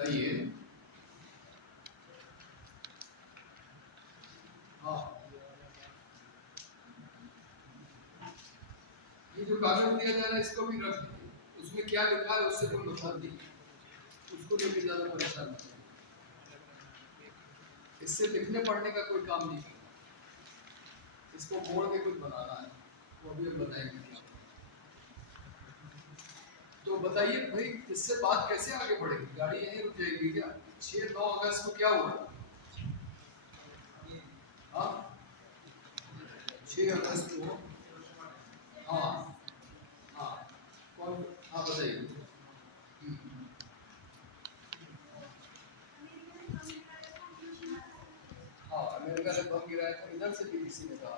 बताइए। हाँ, ये जो कागज दिया जा रहा है इसको भी रख दीजिए, उसमें क्या लिखा है उससे कोई मतलब नहीं, उसको लेके ज़्यादा परेशान मत होइए। इससे लिखने पढ़ने का कोई काम नहीं करना, इसको मोड़ के कुछ बनाना है, वो भी हम बताएंगे क्या। तो बताइए भाई, इससे बात कैसे आगे बढ़ेगी? गाड़ी यहीं रुक जाएगी क्या? 6-9 अगस्त को क्या हुआ? हाँ, 6 अगस्त को। हाँ हाँ, कौन? हाँ बताइए। हाँ, अमेरिका ने बम गिराया था, इधर से भी किसी ने कहा।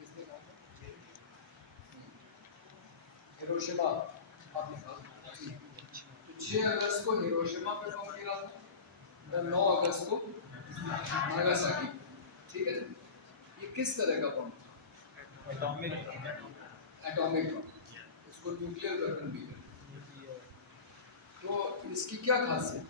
किसने कहा था? हिरोशिमा, आपने कहा। तो 6 अगस्त को हिरोशिमा पे बम गिरा था और 9 अगस्त को नागासाकी। ठीक है, ये किस तरह का बम था? एटॉमिक बम, इसको न्यूक्लियर वेपन भी कहते हैं। तो इसकी क्या खासियत?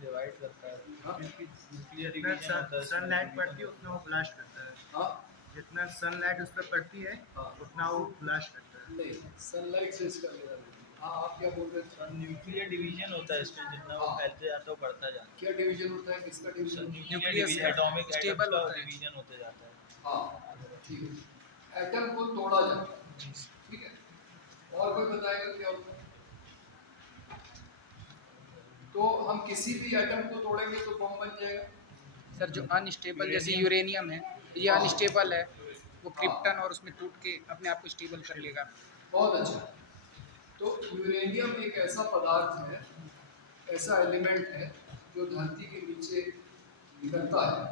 डिवाइड करता है। हाँ? न्यूक्लियर डिवीजन होता है, सनलाइट पड़ती है उतना वो ब्लास्ट करता है। हाँ? जितना सनलाइट उस पर पड़ती है हाँ। उतना वो ब्लास्ट करता है। नहीं, सनलाइट से इसका लेना नहीं। हाँ, आप क्या बोल रहे थे? न्यूक्लियर डिवीजन होता है इसमें, जितना वो हाँ। फैलते जाता है वो बढ़ता जाता है। क्या डिवीजन होता है, किसका division? Nuclear division, atomic stable का होता है। डिवीजन होते जाता है। हाँ, ठीक है। एटम को तोड़ा जाता है, ठीक है। और कोई बताएगा क्या होता है? तो हम किसी भी एटम को तोड़ेंगे तो बम बन जाएगा। सर जो अनस्टेबल जैसे यूरेनियम है, ये हाँ। अनस्टेबल है, वो हाँ। क्रिप्टन और उसमें टूट के अपने आप को स्टेबल कर लेगा। बहुत अच्छा। तो यूरेनियम एक ऐसा पदार्थ है, ऐसा एलिमेंट है जो धरती के नीचे निकलता है।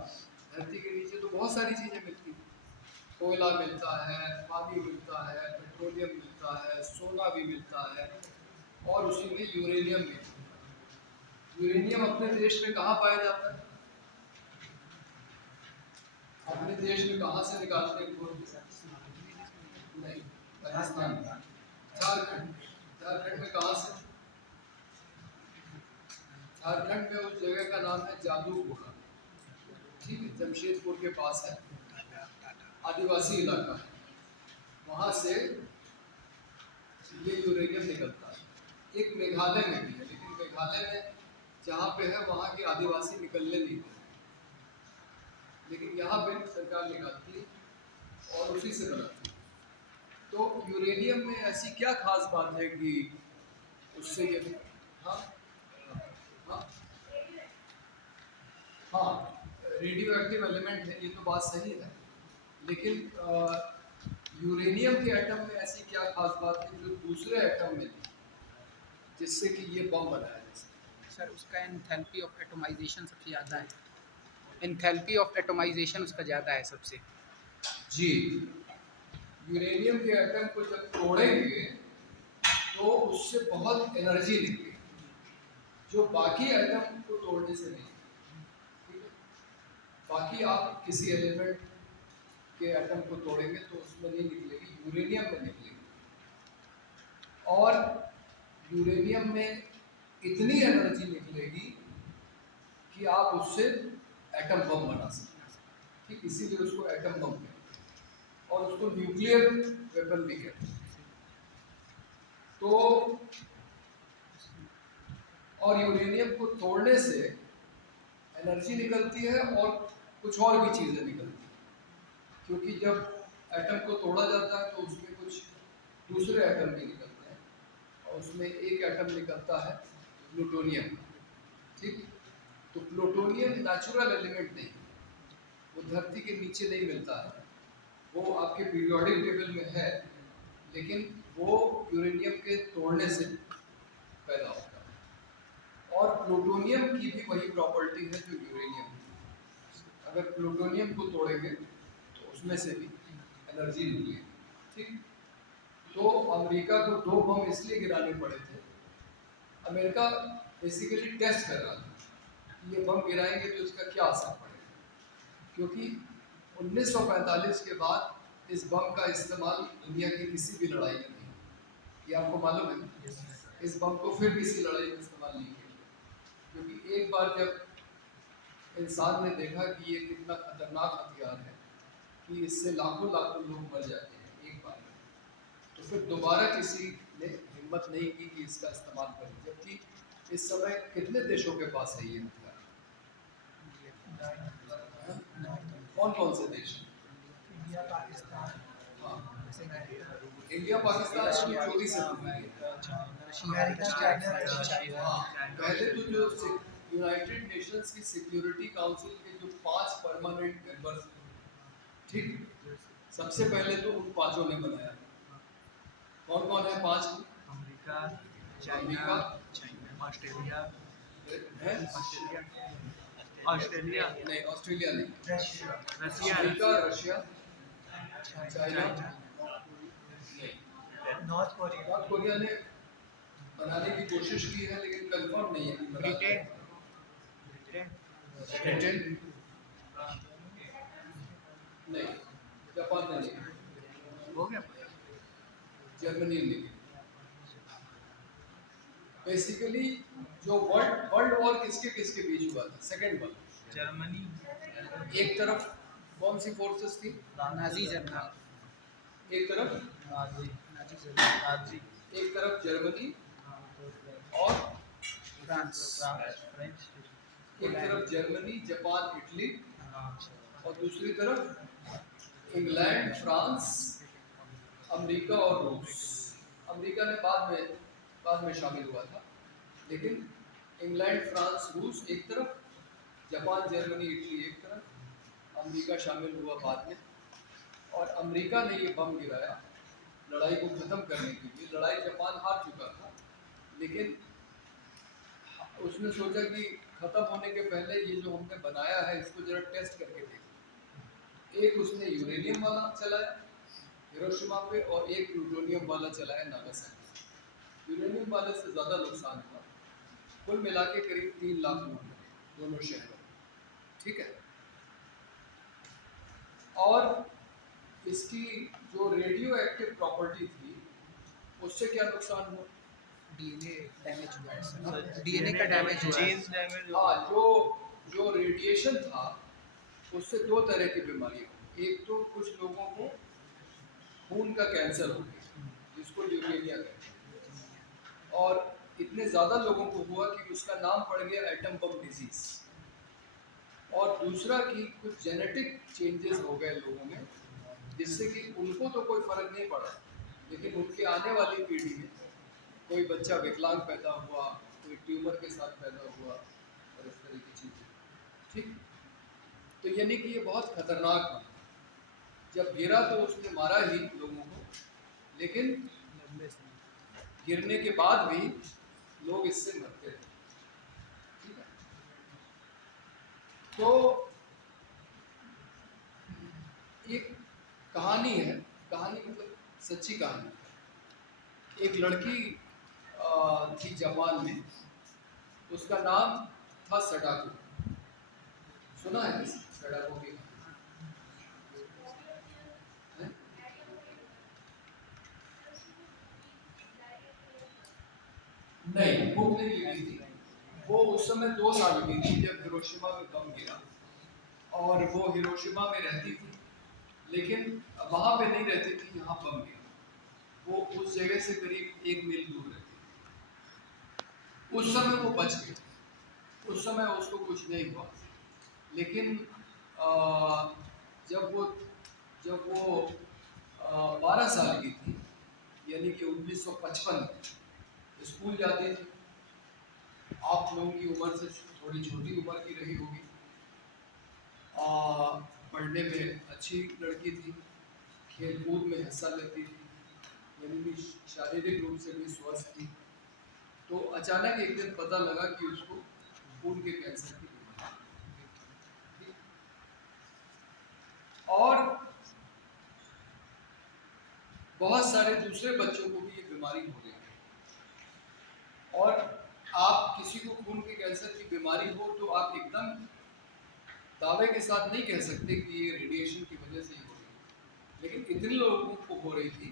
धरती के नीचे तो बहुत सारी चीज़ें मिलती हैं, कोयला मिलता है, पानी मिलता है, पेट्रोलियम मिलता है, सोना भी मिलता है, और उसी में यूरेनियम भी मिलता है। यूरेनियम अपने देश में कहाँ पाया जाता है? अपने देश में कहाँ से निकालते हैं इनको? नहीं, राजस्थान में। झारखंड, झारखंड में कहाँ से? झारखंड में उस जगह का नाम है जादूगोड़ा, ठीक है, जमशेदपुर के पास है, आदिवासी इलाका है, वहाँ से ये यूरेनियम निकलता है। एक मेघालय में भी है, लेकिन मेघालय में जहाँ पे है वहाँ के आदिवासी निकलने नहीं देते, लेकिन यहाँ पे सरकार निकालती है और उसी से बनाती है। तो यूरेनियम में ऐसी क्या खास बात है कि उससे ये, हाँ हाँ हाँ, रेडियो एक्टिव एलिमेंट है, ये तो बात सही है, लेकिन यूरेनियम के एटम में ऐसी क्या खास बात है जो दूसरे एटम में नहीं, जिससे कि ये बम बनाया जा सके? सर उसका एंथैल्पी ऑफ एटोमाइजेशन सबसे ज़्यादा है। एंथैल्पी ऑफ एटोमाइजेशन उसका ज़्यादा है सबसे। जी, यूरेनियम के एटम को जब तोड़ेंगे तो उससे बहुत एनर्जी निकलेगी, जो बाकी एटम को तोड़ने से नहीं। ठीक है, बाकी आप किसी एलिमेंट के एटम को तोड़ेंगे तो उसमें नहीं निकलेगी, यूरेनियम में निकलेगी। और यूरेनियम में इतनी एनर्जी निकलेगी कि आप उससे एटम बम बना सकते हैं। ठीक, इसीलिए उसको एटम बम कहते हैं और उसको न्यूक्लियर वेपन भी कहते हैं। तो और यूरेनियम को तोड़ने से एनर्जी निकलती है और कुछ और भी चीज़ें निकलती हैं, क्योंकि जब एटम को तोड़ा जाता है तो उसमें कुछ दूसरे एटम भी निकलते हैं, और उसमें एक एटम निकलता है प्लूटोनियम। ठीक, तो प्लूटोनियम नेचुरल एलिमेंट नहीं, वो धरती के नीचे नहीं मिलता है, वो आपके पीरियोडिक टेबल में है, लेकिन वो यूरेनियम के तोड़ने से पैदा होता है। और प्लूटोनियम की भी वही प्रॉपर्टी है जो यूरेनियम की। अगर प्लूटोनियम को तोड़ेंगे तो उसमें से भी एनर्जी निकलेगी। ठीक, तो अमेरिका को 2 बम इसलिए गिराने पड़े थे, अमेरिका बेसिकली टेस्ट कर रहा था कि ये बम गिराएंगे तो इसका क्या असर पड़ेगा, क्योंकि 1945 के बाद इस बम का इस्तेमाल दुनिया की किसी भी लड़ाई में नहीं, ये आपको मालूम है। इस बम को फिर किसी लड़ाई में इस्तेमाल नहीं किया, क्योंकि एक बार जब इंसान ने देखा कि ये कितना खतरनाक हथियार है कि इससे लाखों लाखों लोग मर जाते हैं एक बार में, तो फिर दोबारा किसी ने हिम्मत नहीं की कि इसका इस्तेमाल करें, जबकि इस समय कितने देशों के पास है ये हथियार? कौन कौन से देश हैं? इंडिया, पाकिस्तान, हाँ, सिंगापुर, इंडिया पाकिस्तान की चोरी से तो नहीं है। America, China, Russia. हाँ, पहले तो जो यूनाइटेड नेशंस की सिक्योरिटी काउंसिल के जो 5 परमानेंट मेंबर्स हैं, ठीक, सबसे पहले तो उन पांचों ने बनाया। कौन कौन है 5? अमेरिका, अमेरिका, ऑस्ट्रेलिया, है? ऑस्ट्रेलिया, नहीं, ऑस्ट्रेलिया नहीं, रशिया, अमेरिका, रशिया, चाइना, नहीं, नॉर्थ कोरिया, नॉर्थ कोरिया ने बनाने की कोशिश की है लेकिन कंफर्म नहीं है कि बना ब्रिटेन, ब्रिटेन नहीं, जापान ने नहीं, हो गया। जर्मनी ने नहीं। बेसिकली जो वर्ल्ड वॉर किसके किसके बीच हुआ था? Second world. जर्मनी, एक तरफ कौन सी फोर्सेस थी? नाजी जर्मनी, एक तरफ नाजी, नाजी जर्मनी, नाजी, एक तरफ जर्मनी और फ्रांस, फ्रेंच, एक तरफ जर्मनी, जापान, इटली और दूसरी तरफ इंग्लैंड, फ्रांस, अमेरिका और रूस। अमेरिका ने बाद में शामिल हुआ था, लेकिन इंग्लैंड, फ्रांस, रूस एक तरफ, जापान, जर्मनी, इटली एक तरफ, अमेरिका शामिल हुआ बाद में। और अमेरिका ने ये बम गिराया लड़ाई को ख़त्म करने के लिए। लड़ाई जापान हार चुका था, लेकिन उसने सोचा कि ख़त्म होने के पहले ये जो हमने बनाया है इसको ज़रा टेस्ट करके देखें। एक उसने यूरेनियम वाला चलाया हिरोशिमा पे और एक प्लूटोनियम वाला चलाया नागासाकी। यूरेनियम वाले से ज़्यादा नुकसान हुआ, कुल मिला के करीब 3 लाख लोग मरे दोनों शहरों में, ठीक है। और इसकी जो रेडियो एक्टिव प्रॉपर्टी थी उससे क्या नुकसान हुआ? डीएनए डैमेज हुआ है सर, डीएनए का डैमेज हुआ है। जीन्स डैमेज, हाँ, जो रेडिएशन था उससे 2 तरह की बीमारियाँ हुई। एक तो कुछ लोगों को खून का कैंसर हो गया जिसको ल्यूकेमिया कहते हैं, और इतने ज़्यादा लोगों को हुआ कि उसका नाम पड़ गया एटम बम डिजीज़। और दूसरा कि कुछ जेनेटिक चेंजेस हो गए लोगों में, जिससे कि उनको तो कोई फ़र्क नहीं पड़ा, लेकिन उनके आने वाली पीढ़ी में कोई बच्चा विकलांग पैदा हुआ, कोई ट्यूमर के साथ पैदा हुआ और इस तरह की चीज़ें, ठीक। तो यानी कि ये बहुत खतरनाक है। जब गिरा तो उसने मारा ही लोगों को, लेकिन गिरने के बाद भी लोग इससे मरते रहे, ठीक है। तो एक कहानी है, कहानी मतलब सच्ची कहानी। एक लड़की थी जापान में, उसका नाम था सडाको। सुना है सडाको की? हैं? नहीं, बुक नहीं लिखी थी वो। उस समय 2 साल की थी जब हिरोशिमा में बम गिरा, और वो हिरोशिमा में रहती थी, लेकिन वहाँ पे नहीं रहती थी जहाँ बम गिरा। वो उस जगह से करीब 1 मील दूर रहती थी। उस समय वो बच गई, उस समय उसको कुछ नहीं हुआ, लेकिन जब वो 12 साल की थी, यानी कि 1955 में स्कूल जाती थी। आप लोगों की उम्र से थोड़ी छोटी उम्र की रही होगी। पढ़ने में अच्छी लड़की थी, खेल कूद में हिस्सा लेती थी, यानी कि शारीरिक रूप से भी स्वस्थ थी। तो अचानक एक दिन पता लगा कि उसको खून के कैंसर की बीमारी है। और बहुत सारे दूसरे बच्चों को भी ये बीमारी हो गई। और आप किसी को खून के कैंसर की बीमारी हो तो आप एकदम दावे के साथ नहीं कह सकते कि ये रेडिएशन की वजह से ही हो रही है, लेकिन इतने लोगों को हो रही थी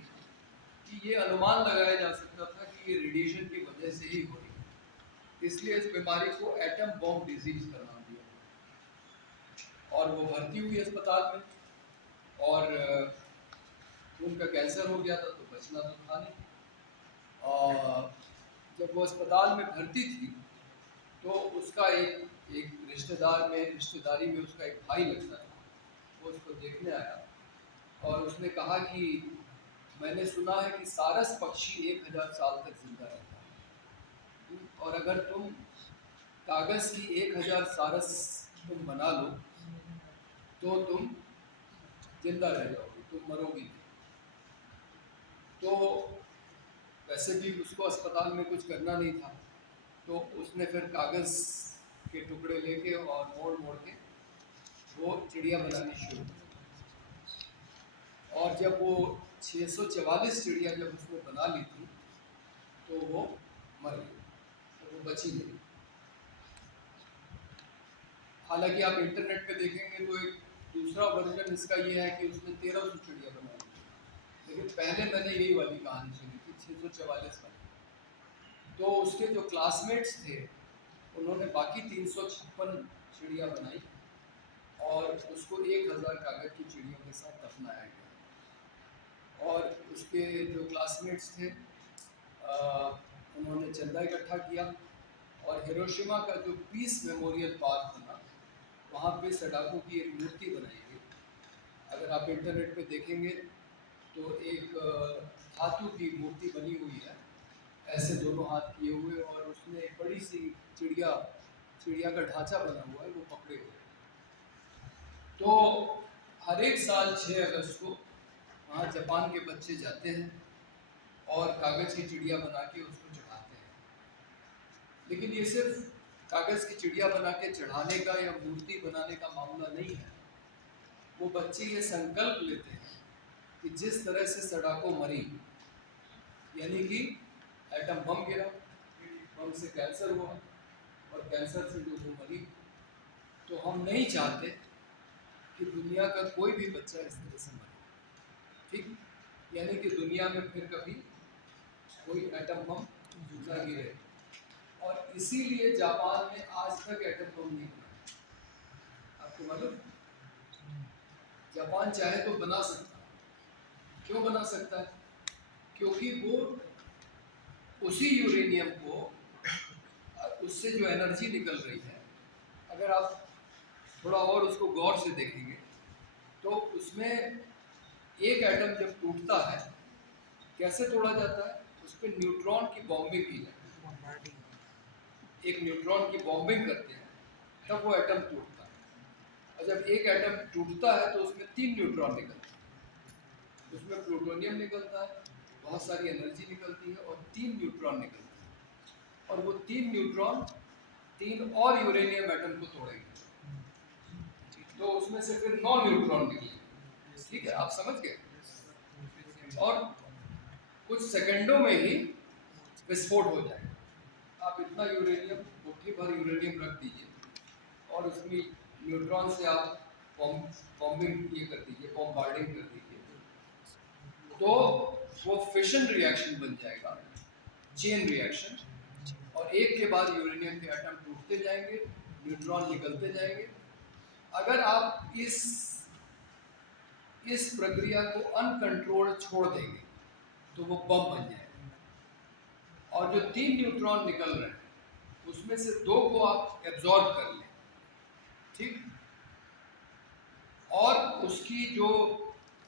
कि ये अनुमान लगाया जा सकता था कि ये रेडिएशन की वजह से ही हो रही है। इसलिए इस बीमारी को एटम बॉम्ब डिजीज का नाम दिया और वो भर्ती हुई अस्पताल में और उनका कैंसर हो गया था तो बचना तो था नहीं। और जब वो अस्पताल में भर्ती थी तो उसका एक रिश्तेदारी में उसका एक भाई लगता था, वो उसको देखने आया और उसने कहा कि मैंने सुना है कि सारस पक्षी 1000 साल तक जिंदा रहता है और अगर तुम कागज़ की 1000 सारस तुम बना लो तो तुम जिंदा रह जाओगे, तुम मरोगी नहीं। तो वैसे भी उसको अस्पताल में कुछ करना नहीं था, तो उसने फिर कागज़ के टुकड़े लेके और मोड़ मोड़ के वो चिड़िया बनानी शुरू की। और जब वो 644 चिड़िया जब उसने बना ली थी तो वो मर गई, तो वो बची नहीं। हालांकि आप इंटरनेट पे देखेंगे तो एक दूसरा वर्जन इसका ये है कि उसने 1300 चिड़िया बनाई थी, लेकिन पहले मैंने यही वाली कहानी सुनी थी 644 वाली। तो उसके जो क्लासमेट्स थे उन्होंने बाकी 356 चिड़िया बनाई और उसको 1000 कागज की चिड़ियों के साथ दफनाया गया। और उसके जो क्लासमेट्स थे उन्होंने चंदा इकट्ठा किया और हिरोशिमा का जो पीस मेमोरियल पार्क बना वहाँ पे सडाको की एक मूर्ति बनाई गई। अगर आप इंटरनेट पे देखेंगे तो एक धातु की मूर्ति बनी हुई है, ऐसे दोनों हाथ किए हुए, और उसमें एक बड़ी सी चिड़िया का ढांचा बना हुआ है, वो पकड़े हुए। तो हर एक साल 6 अगस्त को वहाँ जापान के बच्चे जाते हैं और कागज़ की चिड़िया बना के उसको चढ़ाते हैं। लेकिन ये सिर्फ कागज़ की चिड़िया बना के चढ़ाने का या मूर्ति बनाने का मामला नहीं है। वो बच्चे ये संकल्प लेते हैं कि जिस तरह से सडाको मरी, यानी कि एटम बम गिरा, बम से कैंसर हुआ और कैंसर से जो वो मरी, तो हम नहीं चाहते कि दुनिया का कोई भी बच्चा इस तरह से मरे। ठीक, यानी कि दुनिया में फिर कभी कोई एटम बम ना गिरे। और इसीलिए जापान ने आज तक एटम बम नहीं बनाया। आपको मालूम, जापान चाहे तो बना सकता है। क्यों बना सकता है? क्योंकि वो उसी यूरेनियम को, उससे जो एनर्जी निकल रही है, अगर आप थोड़ा और उसको गौर से देखेंगे तो उसमें एक एटम जब टूटता है, कैसे तोड़ा जाता है? उस पर न्यूट्रॉन की बॉम्बिंग की जाती है। एक न्यूट्रॉन की बॉम्बिंग करते हैं तब वो एटम टूटता है। और जब एक एटम टूटता है तो उसमें 3 न्यूट्रॉन निकलते हैं। उसमें प्लूटोनियम निकलता है, बहुत सारी एनर्जी निकलती है और 3 न्यूट्रॉन निकलते हैं। और वो 3 न्यूट्रॉन 3 और यूरेनियम एटम को तोड़ेंगे, तो उसमें से फिर 9 न्यूट्रॉन निकलेंगे। ठीक है, आप समझ गए? और कुछ सेकंडों में ही विस्फोट हो जाएगा। आप इतना यूरेनियम, मुट्ठी भर यूरेनियम रख दीजिए और उसमें न्यूट्रॉन से आप बॉम्बिंग ये कर दीजिए, बॉम्बार्डिंग कर दीजिए, तो वो फिशन रिएक्शन बन जाएगा, चेन रिएक्शन, और एक के बाद यूरेनियम के एटम टूटते जाएंगे, न्यूट्रॉन निकलते जाएंगे। अगर आप इस प्रक्रिया को अनकंट्रोल्ड छोड़ देंगे तो वो बम बन जाएगा। और जो 3 न्यूट्रॉन निकल रहे हैं उसमें से 2 को आप एब्जॉर्ब कर लें, ठीक, और उसकी जो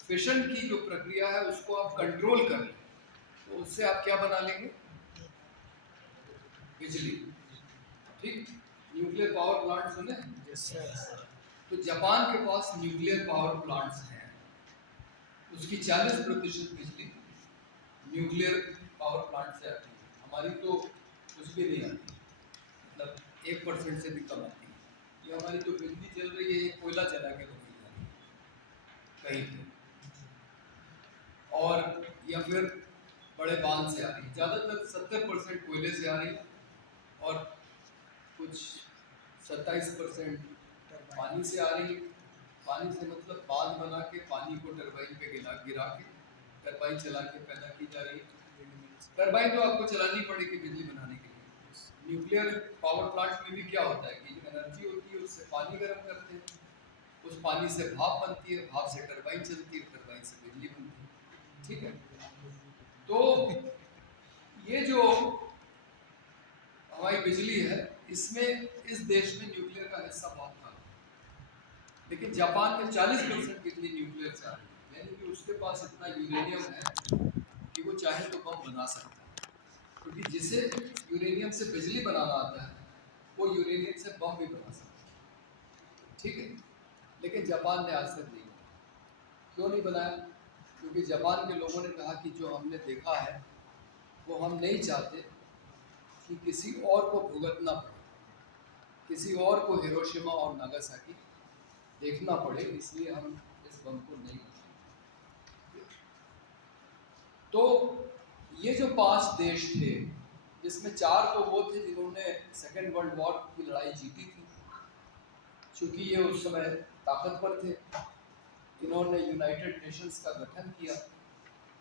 फिशन की जो प्रक्रिया है उसको आप कंट्रोल कर लें, तो उससे आप क्या बना लेंगे? बिजली। ठीक, न्यूक्लियर पावर प्लांट सुने? तो जापान के पास न्यूक्लियर पावर प्लांट्स हैं, उसकी 40% बिजली न्यूक्लियर पावर प्लांट से आती है। हमारी तो कुछ भी नहीं आती, मतलब 1% से भी कम आती है। ये हमारी जो बिजली चल रही है ये कोयला जला के बनाई जा रही है कहीं पे, और या फिर बड़े बांध से आ रही है। ज़्यादातर 70% कोयले से आ रही है और कुछ 27% पानी से आ रही है। पानी से मतलब बांध बना के पानी को टरबाइन पे गिरा के टरबाइन चला के पैदा की जा रही है। टरबाइन तो आपको चलानी पड़ेगी बिजली बनाने के लिए। न्यूक्लियर पावर प्लांट में भी क्या होता है कि जो एनर्जी होती है उससे पानी गर्म करते हैं, उस पानी से भाप बनती है, भाप से टरबाइन चलती है, टरबाइन से बिजली बनती है। ठीक है, तो ये जो हमारी बिजली है इसमें इस देश में न्यूक्लियर का हिस्सा बहुत कम है, लेकिन जापान में 40% बिजली न्यूक्लियर से आ रही है, यानी कि उसके पास इतना यूरेनियम है कि वो चाहे तो बम बना सकता है, क्योंकि जिसे यूरेनियम से बिजली बनाना आता है वो यूरेनियम से बम भी बना सकता है। ठीक है, लेकिन जापान ने आज तक नहीं बनाया। क्यों नहीं बनाया? क्योंकि जापान के लोगों ने कहा कि जो हमने देखा है वो हम नहीं चाहते कि किसी और को भुगतना पड़े, किसी और को हिरोशिमा और नागासाकी देखना पड़े, इसलिए हम इस बम को नहीं बनाएंगे। तो ये जो 5 देश थे, जिसमें 4 तो वो थे जिन्होंने सेकेंड वर्ल्ड वॉर की लड़ाई जीती थी, चूँकि ये उस समय ताकतवर थे, इन्होंने यूनाइटेड नेशंस का गठन किया।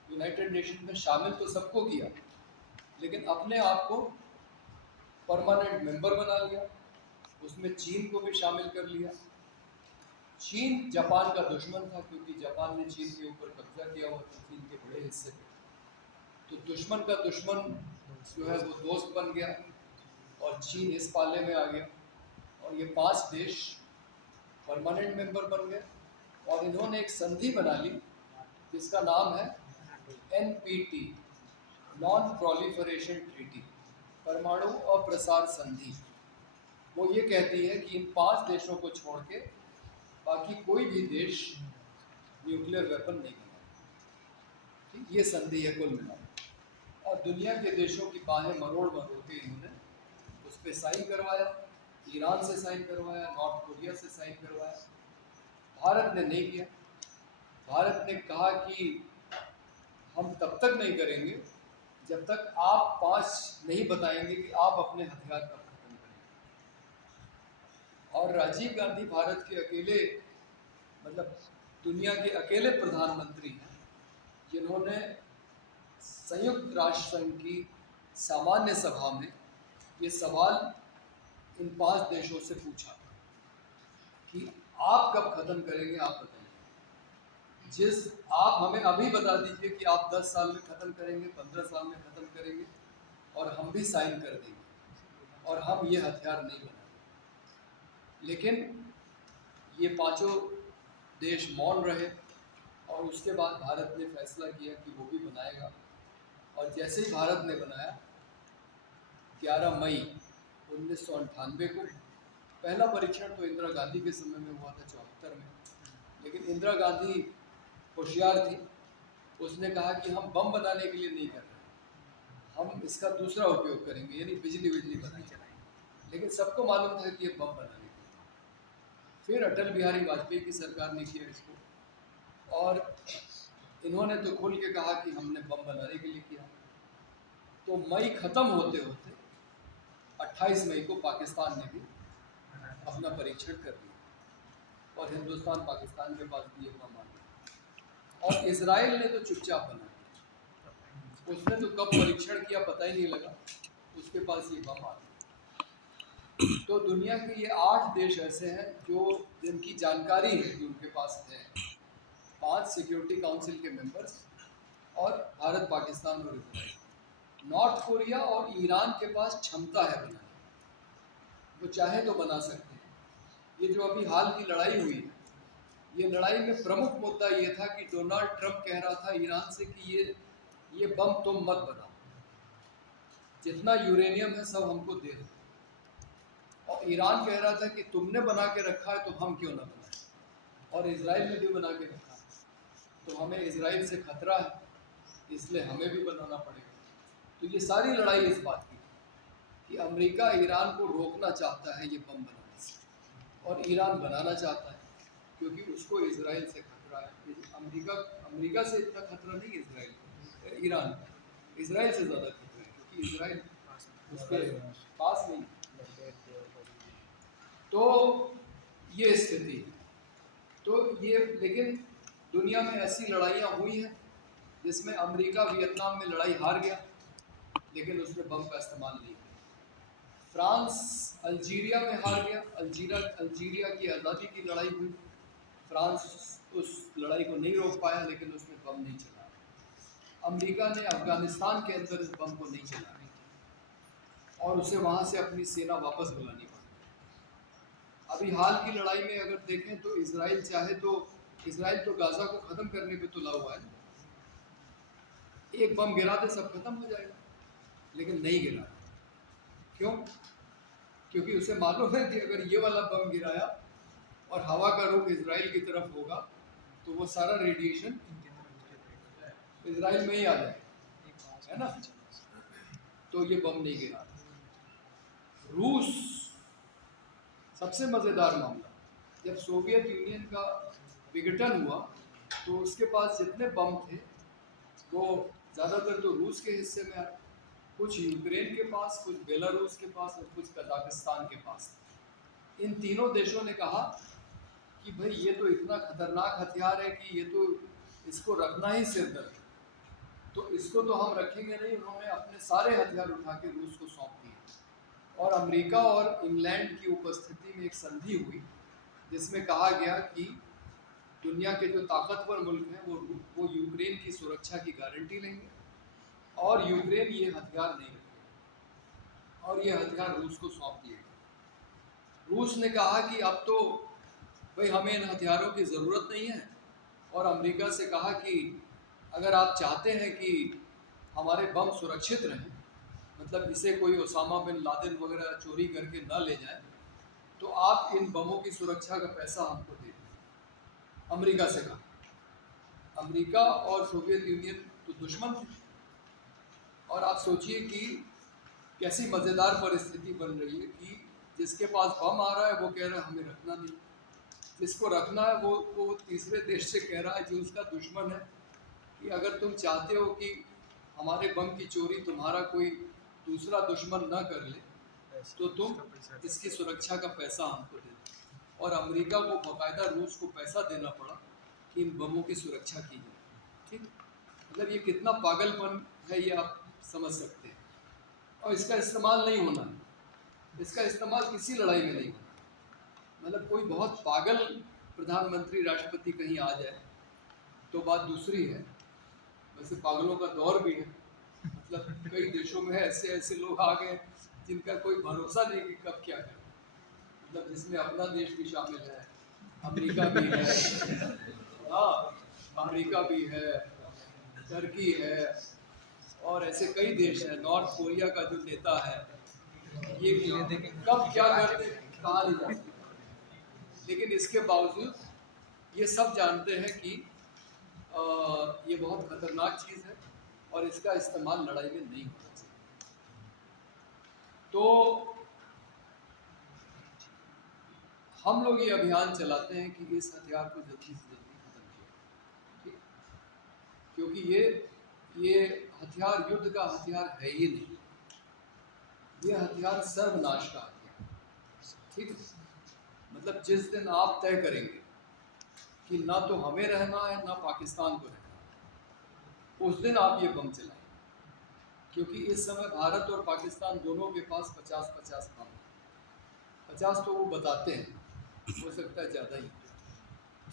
यूनाइटेड नेशन में शामिल तो सबको किया, लेकिन अपने आप को परमानेंट मेंबर बना लिया, उसमें चीन को भी शामिल कर लिया। चीन जापान का दुश्मन था, क्योंकि जापान ने चीन के ऊपर कब्जा किया हुआ था, चीन के बड़े हिस्से पे। तो दुश्मन का दुश्मन जो है वो दोस्त बन गया और चीन इस पाले में आ गया, और ये 5 देश परमानेंट मेंबर बन गए और इन्होंने एक संधि बना ली जिसका नाम है NPT, नॉन प्रोलिफरेशन ट्रीटी, परमाणु अप्रसार संधि। वो ये कहती है कि इन 5 देशों को छोड़ के बाकी कोई भी देश न्यूक्लियर वेपन नहीं बनाए। ठीक, ये संधि है कुल मिलाकर, और दुनिया के देशों की बाहें मरोड़ मरोड़ के इन्होंने उस पर साइन करवाया। ईरान से साइन करवाया, नॉर्थ कोरिया से साइन करवाया। भारत ने नहीं किया। भारत ने कहा कि हम तब तक नहीं करेंगे जब तक आप 5 नहीं बताएंगे कि आप अपने हथियार कब खत्म करेंगे। और राजीव गांधी भारत के अकेले, मतलब दुनिया के अकेले प्रधानमंत्री हैं जिन्होंने संयुक्त राष्ट्र संघ की सामान्य सभा में ये सवाल इन 5 देशों से पूछा कि आप कब खत्म करेंगे, आप बताइए। आप हमें अभी बता दीजिए कि आप 10 साल में ख़त्म करेंगे, 15 साल में ख़त्म करेंगे, और हम भी साइन कर देंगे और हम ये हथियार नहीं बनाएंगे। लेकिन ये 5 देश मौन रहे, और उसके बाद भारत ने फैसला किया कि वो भी बनाएगा। और जैसे ही भारत ने बनाया 11 मई 1998 को, पहला परीक्षण तो इंदिरा गांधी के समय में हुआ था 74 में, लेकिन इंदिरा गांधी होशियार थी, उसने कहा कि हम बम बनाने के लिए नहीं कर रहे, हम इसका दूसरा उपयोग करेंगे, यानी बिजली बनाएंगे। लेकिन सबको मालूम था कि ये बम बनाने के लिए। फिर अटल बिहारी वाजपेयी की सरकार ने किया इसको, और इन्होंने तो खुल के कहा कि हमने बम बनाने के लिए किया। तो मई ख़त्म होते होते 28 मई को पाकिस्तान ने भी अपना परीक्षण कर दिया, और हिंदुस्तान पाकिस्तान के पास भी अपना मान लिया। और इजराइल ने तो चुपचाप बना दिया, उसने तो कब परीक्षण किया पता ही नहीं लगा, उसके पास ये बम आ गया। तो दुनिया के ये 8 देश ऐसे हैं जो जिनकी जानकारी है कि उनके पास है, 5 सिक्योरिटी काउंसिल के मेंबर्स, और भारत, पाकिस्तान और इजराइल। नॉर्थ कोरिया और ईरान के पास क्षमता है बनाने, वो चाहे तो बना सकते हैं। ये जो अभी हाल की लड़ाई हुई है, ये लड़ाई में प्रमुख मुद्दा ये था कि डोनाल्ड ट्रंप कह रहा था ईरान से कि ये बम तुम मत बनाओ, जितना यूरेनियम है सब हमको दे दो। और ईरान कह रहा था कि तुमने बना के रखा है तो हम क्यों ना बनाएं, और इजराइल ने भी बना के रखा है, तो हमें इजराइल से खतरा है, इसलिए हमें भी बनाना पड़ेगा। तो ये सारी लड़ाई इस बात की कि अमेरिका ईरान को रोकना चाहता है ये बम बनाने से, और ईरान बनाना चाहता है क्योंकि उसको इजराइल से खतरा है। अमेरिका से इतना खतरा नहीं है इजराइल को, ईरान इजराइल से ज़्यादा खतरा है, क्योंकि इजराइल उसके पास नहीं। तो ये स्थिति है। तो ये, लेकिन दुनिया में ऐसी लड़ाइयाँ हुई हैं जिसमें अमेरिका वियतनाम में लड़ाई हार गया, लेकिन उसने बम का इस्तेमाल नहीं किया। फ्रांस अल्जीरिया में हार गया, अल्जीरिया की आज़ादी की लड़ाई हुई, फ्रांस उस लड़ाई को नहीं रोक पाया, लेकिन उसने बम नहीं चलाया। अमेरिका ने अफगानिस्तान के अंदर इस बम को नहीं चलाया और उसे वहाँ से अपनी सेना वापस बुलानी पड़ी। अभी हाल की लड़ाई में अगर देखें तो इजराइल चाहे तो, इजराइल तो गाज़ा को ख़त्म करने पे तुला हुआ है, एक बम गिरा दे सब खत्म हो जाएगा, लेकिन नहीं गिरा। क्यों? क्योंकि उसे मालूम है कि अगर ये वाला बम गिराया और हवा का रुख इजराइल की तरफ होगा तो वो सारा रेडिएशन इजराइल में ही आ जाएगा, है ना? तो ये बम नहीं गिरा। रूस, सबसे मज़ेदार मामला, जब सोवियत यूनियन का विघटन हुआ तो उसके पास जितने बम थे वो ज़्यादातर तो रूस के हिस्से में आए, कुछ यूक्रेन के पास, कुछ बेलारूस के पास और कुछ कजाकिस्तान के पास। इन तीनों देशों ने कहा कि भाई ये तो इतना खतरनाक हथियार है कि ये तो इसको रखना ही सिरदर्द है, तो इसको तो हम रखेंगे नहीं। उन्होंने अपने सारे हथियार उठा के रूस को सौंप दिए और अमेरिका और इंग्लैंड की उपस्थिति में एक संधि हुई जिसमें कहा गया कि दुनिया के जो ताकतवर मुल्क हैं वो यूक्रेन की सुरक्षा की गारंटी लेंगे और यूक्रेन ये हथियार नहीं रखेगा और ये हथियार रूस को सौंप दिए गए। रूस ने कहा कि अब तो भाई हमें इन हथियारों की ज़रूरत नहीं है और अमेरिका से कहा कि अगर आप चाहते हैं कि हमारे बम सुरक्षित रहें, मतलब इसे कोई ओसामा बिन लादेन वगैरह चोरी करके ना ले जाए, तो आप इन बमों की सुरक्षा का पैसा हमको दे दें। अमेरिका से कहा। अमेरिका और सोवियत यूनियन तो दुश्मन थे और आप सोचिए कि कैसी मज़ेदार परिस्थिति बन रही है कि जिसके पास बम आ रहा है वो कह रहा है हमें रखना नहीं, जिसको रखना है वो तीसरे देश से कह रहा है जो उसका दुश्मन है कि अगर तुम चाहते हो कि हमारे बम की चोरी तुम्हारा कोई दूसरा दुश्मन ना कर ले तो तुम इसकी सुरक्षा का पैसा हमको दे दो। और अमेरिका को बाकायदा रूस को पैसा देना पड़ा कि इन बमों की सुरक्षा की जाए। ठीक, मतलब ये कितना पागलपन है ये आप समझ सकते हैं। और इसका इस्तेमाल नहीं होना है, इसका इस्तेमाल किसी लड़ाई में नहीं होना। मतलब कोई बहुत पागल प्रधानमंत्री राष्ट्रपति कहीं आ जाए तो बात दूसरी है, वैसे पागलों का दौर भी है। मतलब कई देशों में ऐसे ऐसे लोग आ गए जिनका कोई भरोसा नहीं कि कब क्या करें, मतलब जिसमें अपना देश भी शामिल है, अमेरिका भी है, हाँ अमेरिका भी है, टर्की है और ऐसे कई देश हैं। नॉर्थ कोरिया का जो नेता है ये कब क्या करते कहा नहीं जा सकता, लेकिन इसके बावजूद ये सब जानते हैं कि ये बहुत खतरनाक चीज़ है और इसका इस्तेमाल लड़ाई में नहीं होना चाहिए। तो हम लोग ये अभियान चलाते हैं कि इस हथियार को जल्दी से जल्दी खत्म किया, ठीक, क्योंकि ये हथियार युद्ध का हथियार है ही नहीं, ये हथियार सर्वनाश का हथियार, ठीक। मतलब जिस दिन आप तय करेंगे कि ना तो हमें रहना है ना पाकिस्तान को रहना है, उस दिन आप ये बम चलाएं, क्योंकि इस समय भारत और पाकिस्तान दोनों के पास 50-50 बम है। 50 तो वो बताते हैं, हो सकता है ज़्यादा ही,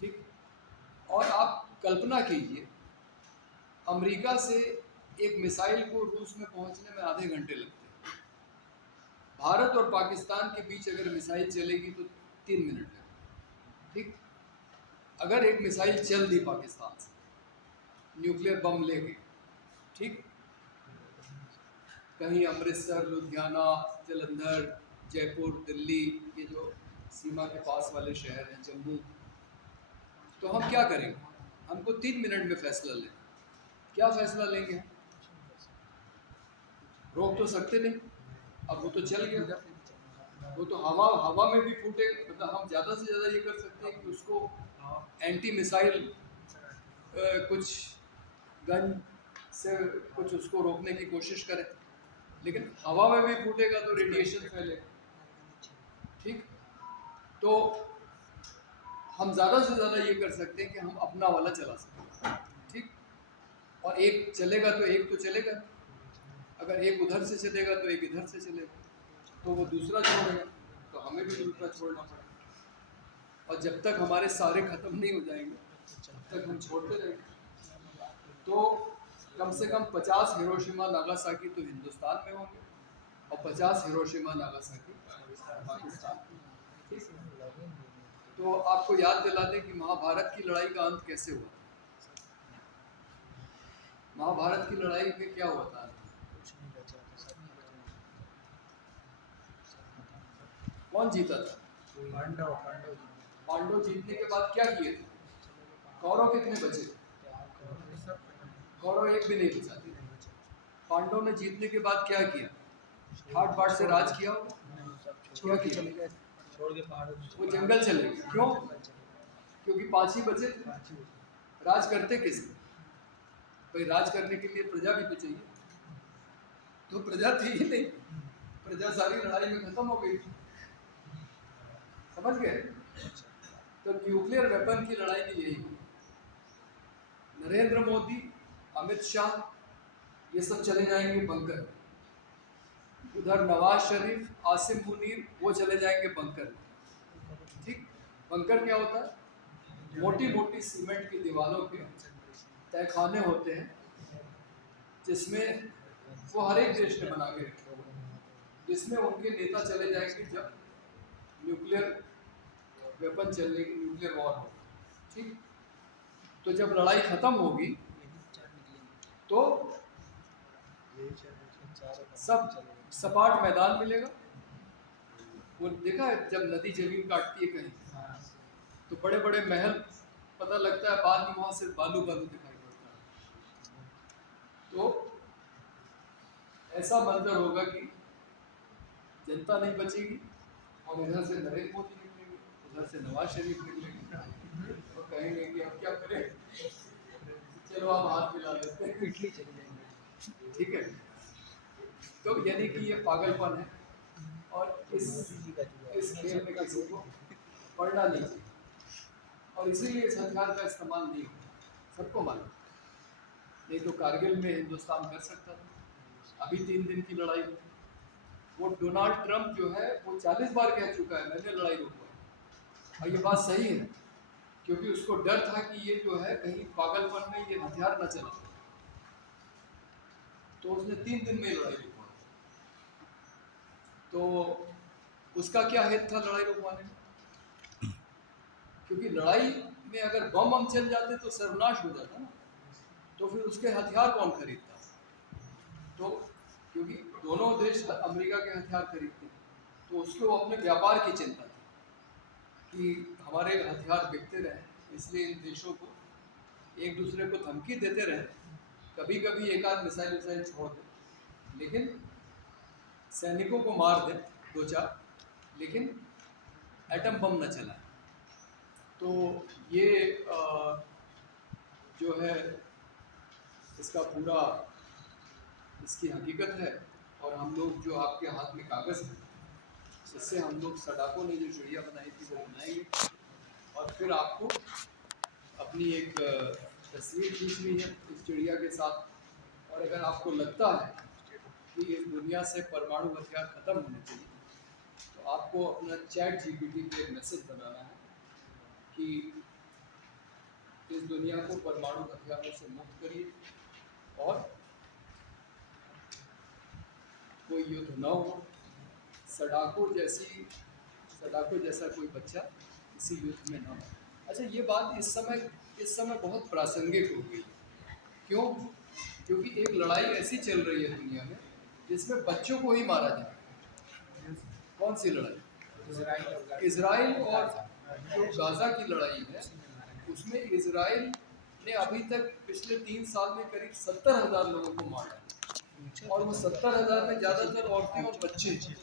ठीक। और आप कल्पना कीजिए अमेरिका से एक मिसाइल को रूस में पहुंचने में आधे घंटे लगते हैं, भारत और पाकिस्तान के बीच अगर मिसाइल चलेगी तो 3 मिनट लगेंगे, ठीक। अगर एक मिसाइल चल दी पाकिस्तान से न्यूक्लियर बम लेके, ठीक, कहीं अमृतसर, लुधियाना, जलंधर, जयपुर, दिल्ली, ये जो सीमा के पास वाले शहर हैं, जम्मू, तो हम क्या करेंगे? हमको 3 मिनट में फैसला लें। क्या फैसला लेंगे? रोक तो सकते नहीं, अब वो तो चल गया, वो तो हवा में भी फूटे। मतलब हम ज़्यादा से ज़्यादा ये कर सकते हैं कि उसको एंटी मिसाइल कुछ गन से कुछ उसको रोकने की कोशिश करें, लेकिन हवा में भी फूटेगा तो रेडिएशन फैलेगा, ठीक। तो हम ज़्यादा से ज़्यादा ये कर सकते हैं कि हम अपना वाला चला सकते हैं, ठीक। और एक चलेगा तो एक तो चलेगा, अगर एक उधर से चलेगा तो एक इधर से चलेगा, तो वो दूसरा छोड़ेगा, तो हमें भी दूसरा छोड़ना पड़ेगा। और जब तक हमारे सारे ख़त्म नहीं हो जाएंगे तब तक हम छोड़ते रहेंगे। तो कम से कम 50 हिरोशिमा नागासाकी तो हिंदुस्तान में होंगे और 50 हिरोशिमा नागासाकी पाकिस्तान में। ठीक है? तो आपको याद दिला दें कि महाभारत की लड़ाई का अंत कैसे हुआ। महाभारत की लड़ाई में क्या हुआ था? कौन जीता था? पांडव जीतने के बाद क्या किए थे? कौरव कितने बचे? कौरव एक भी नहीं बचा। पांडव ने जीतने के बाद क्या किया? ठाट बाट से राज किया होगा। क्या किया? छोड़ के पहाड़ वो जंगल चले गए। क्यों? क्योंकि 5 ही बचे थे। राज करते किसने? भाई राज करने के लिए प्रजा भी तो चाहिए, तो प्रजा थी ही नहीं, प्रजा सारी लड़ाई में खत्म हो गई थी। समझ गए? तो न्यूक्लियर वेपन की लड़ाई में यही हुई। नरेंद्र मोदी, अमित शाह, ये सब चले जाएंगे बंकर। उधर नवाज शरीफ, आसिम मुनीर, वो चले जाएंगे बंकर। ठीक? बंकर क्या होता है? मोटी मोटी सीमेंट की दीवारों के तहखाने होते हैं, जिसमें वो हर एक देश ने बना के रखे हुए हैं, जिसमें उनके नेता चले जाएंगे जब न्यूक्लियर वेपन चलने की, न्यूक्लियर वॉर हो। ठीक? तो जब लड़ाई खत्म होगी तो सब सपाट मैदान मिलेगा। वो देखा है जब नदी जमीन काटती है कहीं, तो बड़े बड़े महल पता लगता है बाद में वहाँ सिर्फ बालू बालू दिखाई पड़ता है। तो ऐसा मंजर होगा कि जनता नहीं बचेगी और इधर से नरेंद्र मोदी निकलेंगे, उधर से नवाज शरीफ निकलेंगे और कहेंगे कि अब क्या करें, चलो आप हाथ मिला लेते हैं, इटली चले जाएंगे। ठीक है? तो यानी कि ये पागलपन है और इस खेल में किसी को पढ़ना नहीं चाहिए और इसीलिए इस हथियार का इस्तेमाल नहीं होता, सबको मालूम। नहीं तो कारगिल में हिंदुस्तान कर सकता था। अभी 3 दिन की लड़ाई हुई। वो डोनाल्ड ट्रंप जो है वो 40 बार कह चुका है मैंने लड़ाई रोकवाई, और ये बात सही है, क्योंकि उसको डर था कि ये जो है कहीं पागलपन में ये हथियार न चला, तो उसने 3 दिन में लड़ाई रोकवाई। तो उसका क्या हित था लड़ाई रोकवाने में? क्योंकि लड़ाई में अगर बम चल जाते तो सर्वनाश हो जाता ना, तो फिर उसके हथियार कौन खरीदता? तो क्योंकि दोनों देश अमेरिका के हथियार खरीदते हैं, तो उसको अपने व्यापार की चिंता थी कि हमारे हथियार बिकते रहें, इसलिए इन देशों को एक दूसरे को धमकी देते रहे, कभी कभी एक आध मिसाइल विसाइल छोड़ दें, लेकिन सैनिकों को मार दें 2-4, लेकिन एटम बम न चलाएं। तो ये जो है इसका पूरा इसकी हकीकत है। और हम लोग जो आपके हाथ में कागज़ है, इससे हम लोग सडाको ने जो चिड़िया बनाई थी वो बनाएंगे और फिर आपको अपनी एक तस्वीर खींचनी है इस चिड़िया के साथ। और अगर आपको लगता है कि इस दुनिया से परमाणु हथियार ख़त्म होने चाहिए, तो आपको अपना ChatGPT पे एक मैसेज बनाना है कि इस दुनिया को परमाणु हथियारों से मुक्त करिए और कोई युद्ध न हो, सडाको जैसा कोई बच्चा इसी युद्ध में न हो। अच्छा, ये बात इस समय बहुत प्रासंगिक हो गई। क्यों? क्योंकि एक लड़ाई ऐसी चल रही है दुनिया में जिसमें बच्चों को ही मारा जाए। कौन सी लड़ाई? इजराइल और जो गाज़ा की लड़ाई है, उसमें इजराइल ने अभी तक पिछले 3 साल में करीब 70,000 लोगों को मारा, और वो 70,000 में ज़्यादातर औरतें और बच्चे हैं।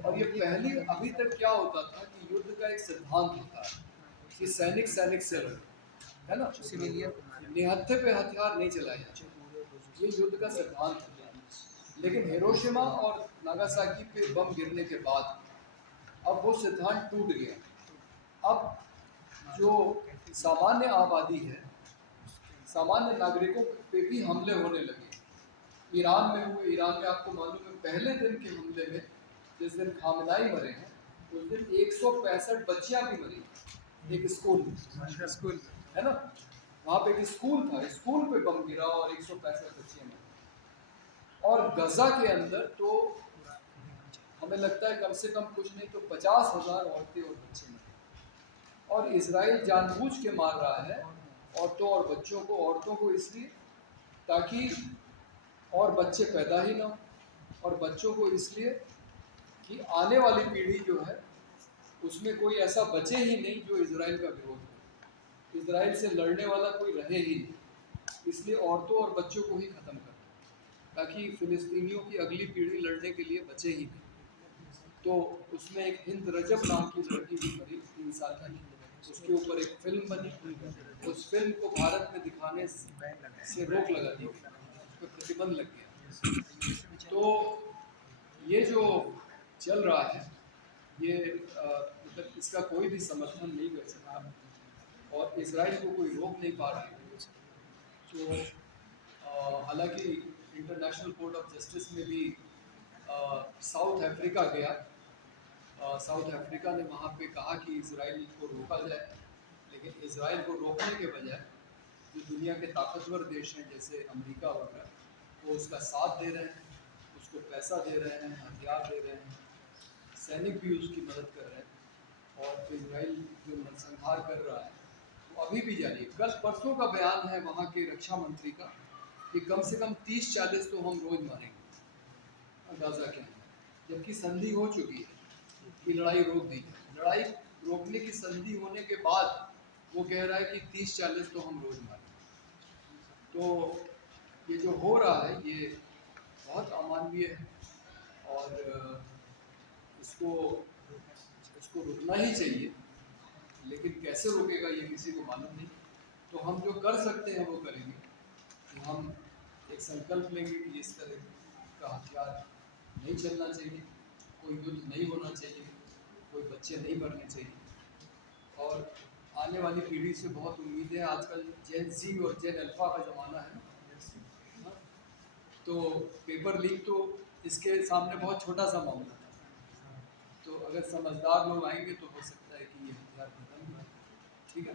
और ये पहली अभी तक क्या होता था कि युद्ध का एक सिद्धांत होता है कि सैनिक से लड़े, है ना, सिविलियन निहत्थे पे हथियार नहीं चलाए जाते, ये युद्ध का सिद्धांत है। लेकिन हिरोशिमा और नागासाकी पे बम गिरने के बाद अब वो सिद्धांत टूट गया। अब जो सामान्य आबादी है, सामान्य नागरिकों पे भी हमले होने लगे। ईरान में हुए, ईरान में आपको मालूम है पहले दिन के हमले में, जिस दिन खामनाई मरे हैं, उस दिन 165 बच्चियां भी मरी एक स्कूल में, स्कूल है ना। वहाँ पे एक स्कूल था, स्कूल पे बम गिरा और 165 बच्चियां मरी। और गजा के अंदर तो हमें लगता है कम से कम कुछ नहीं तो 50,000 औरतें और बच्चे मरे। और इसराइल जानबूझ के मार रहा है औरतों और बच्चों को, औरतों को इसलिए ताकि और बच्चे पैदा ही ना हो, और बच्चों को इसलिए कि आने वाली पीढ़ी जो है उसमें कोई ऐसा बचे ही नहीं जो इजराइल का विरोध करे, इजराइल से लड़ने वाला कोई रहे ही नहीं। इसलिए औरतों और बच्चों को ही ख़त्म कर ताकि फ़िलिस्तीनियों की अगली पीढ़ी लड़ने के लिए बचे ही नहीं। तो उसमें एक हिंद रजब नाम की लड़की भी मरी 3 साल की, उसके ऊपर एक फिल्म बनी। उस फिल्म को भारत में दिखाने से रोक लगा दी, उस पर प्रतिबंध लग गया। तो ये जो चल रहा है ये मतलब इसका कोई भी समर्थन नहीं कर सकता और इसराइल को कोई रोक नहीं पा रहा है। तो हालांकि इंटरनेशनल कोर्ट ऑफ जस्टिस में भी साउथ अफ्रीका गया, साउथ अफ्रीका ने वहाँ पे कहा कि इजराइल को रोका जाए, लेकिन इजराइल को रोकने के बजाय जो दुनिया के ताकतवर देश हैं जैसे अमेरिका वगैरह, वो उसका साथ दे रहे हैं, उसको पैसा दे रहे हैं, हथियार दे रहे हैं, सैनिक भी उसकी मदद कर रहे हैं। और इजराइल जो नरसंहार कर रहा है वो अभी भी जारी है। कल परसों का बयान है वहाँ के रक्षा मंत्री का कि कम से कम 30-40 तो हम रोज़ मारेंगे गाज़ा के अंदर, जबकि संधि हो चुकी है कि लड़ाई रोक दी जाए। लड़ाई रोकने की संधि होने के बाद वो कह रहा है कि 30-40 तो हम रोज़ मारेंगे। तो ये जो हो रहा है ये बहुत अमानवीय है और इसको रुकना ही चाहिए, लेकिन कैसे रोकेगा ये किसी को मालूम नहीं। तो हम जो कर सकते हैं वो करेंगे कि हम एक संकल्प लेंगे कि इस तरह का हथियार नहीं चलना चाहिए, कोई युद्ध नहीं होना चाहिए, कोई बच्चे नहीं मरने चाहिए। और आने वाली पीढ़ी से बहुत उम्मीद है। आजकल जेन ज़ी और जेन अल्फ़ा का ज़माना है ना, तो पेपर लीक तो इसके सामने बहुत छोटा सा मामला है। तो अगर समझदार लोग आएंगे तो हो सकता है कि ये हथियार खत्म हो। ठीक है,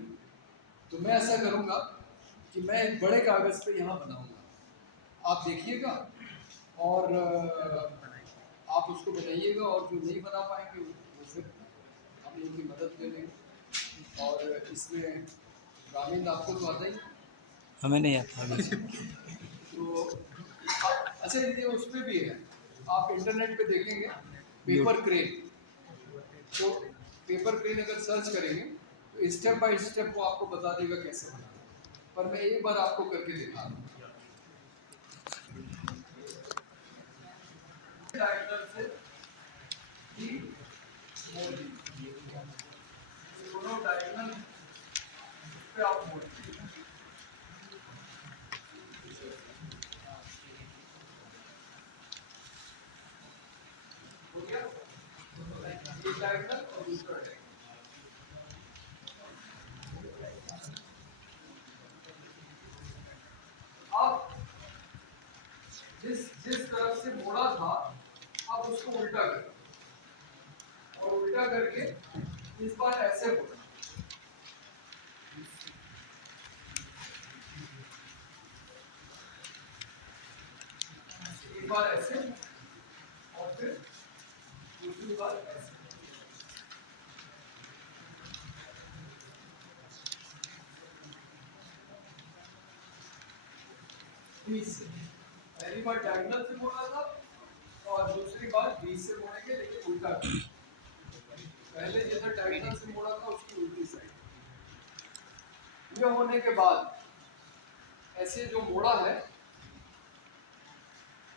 तो मैं ऐसा करूँगा कि मैं एक बड़े कागज़ पे यहाँ बनाऊँगा, आप देखिएगा और आप उसको बनाइएगा, और जो नहीं बना पाएंगे वो फिर हम लोग की मदद ले लेंगे। और इसमें ग्रामीण आपको तो आता ही, हमें नहीं आता अभी। तो अच्छा ये उस पर भी है, आप इंटरनेट पे देखेंगे पेपर क्रेन, तो पेपर क्रेन अगर सर्च करेंगे तो स्टेप बाय स्टेप वो आपको बता देगा कैसे बनाना। पर मैं एक बार आपको करके दिखा दूँ। डायरेक्टर से डी मोड़ दीजिए, दोनों डायरेक्टर पे आप मोड़ दीजिए। हो गया एक डायरेक्टर और दूसरा डायरेक्टर। अब जिस तरफ से मोड़ा था अब उसको उल्टा करो, और उल्टा करके इस बार ऐसे मोड़ो, एक बार ऐसे और फिर दूसरी बार ऐसे। बीच से पहली बार डायगोनल से मोड़ा था और दूसरी बार बीच से मोड़ेंगे, लेकिन उल्टा। पहले जैसा डायगोनल से मोड़ा था उसकी उल्टी साइड। यह होने के बाद ऐसे जो मोड़ा है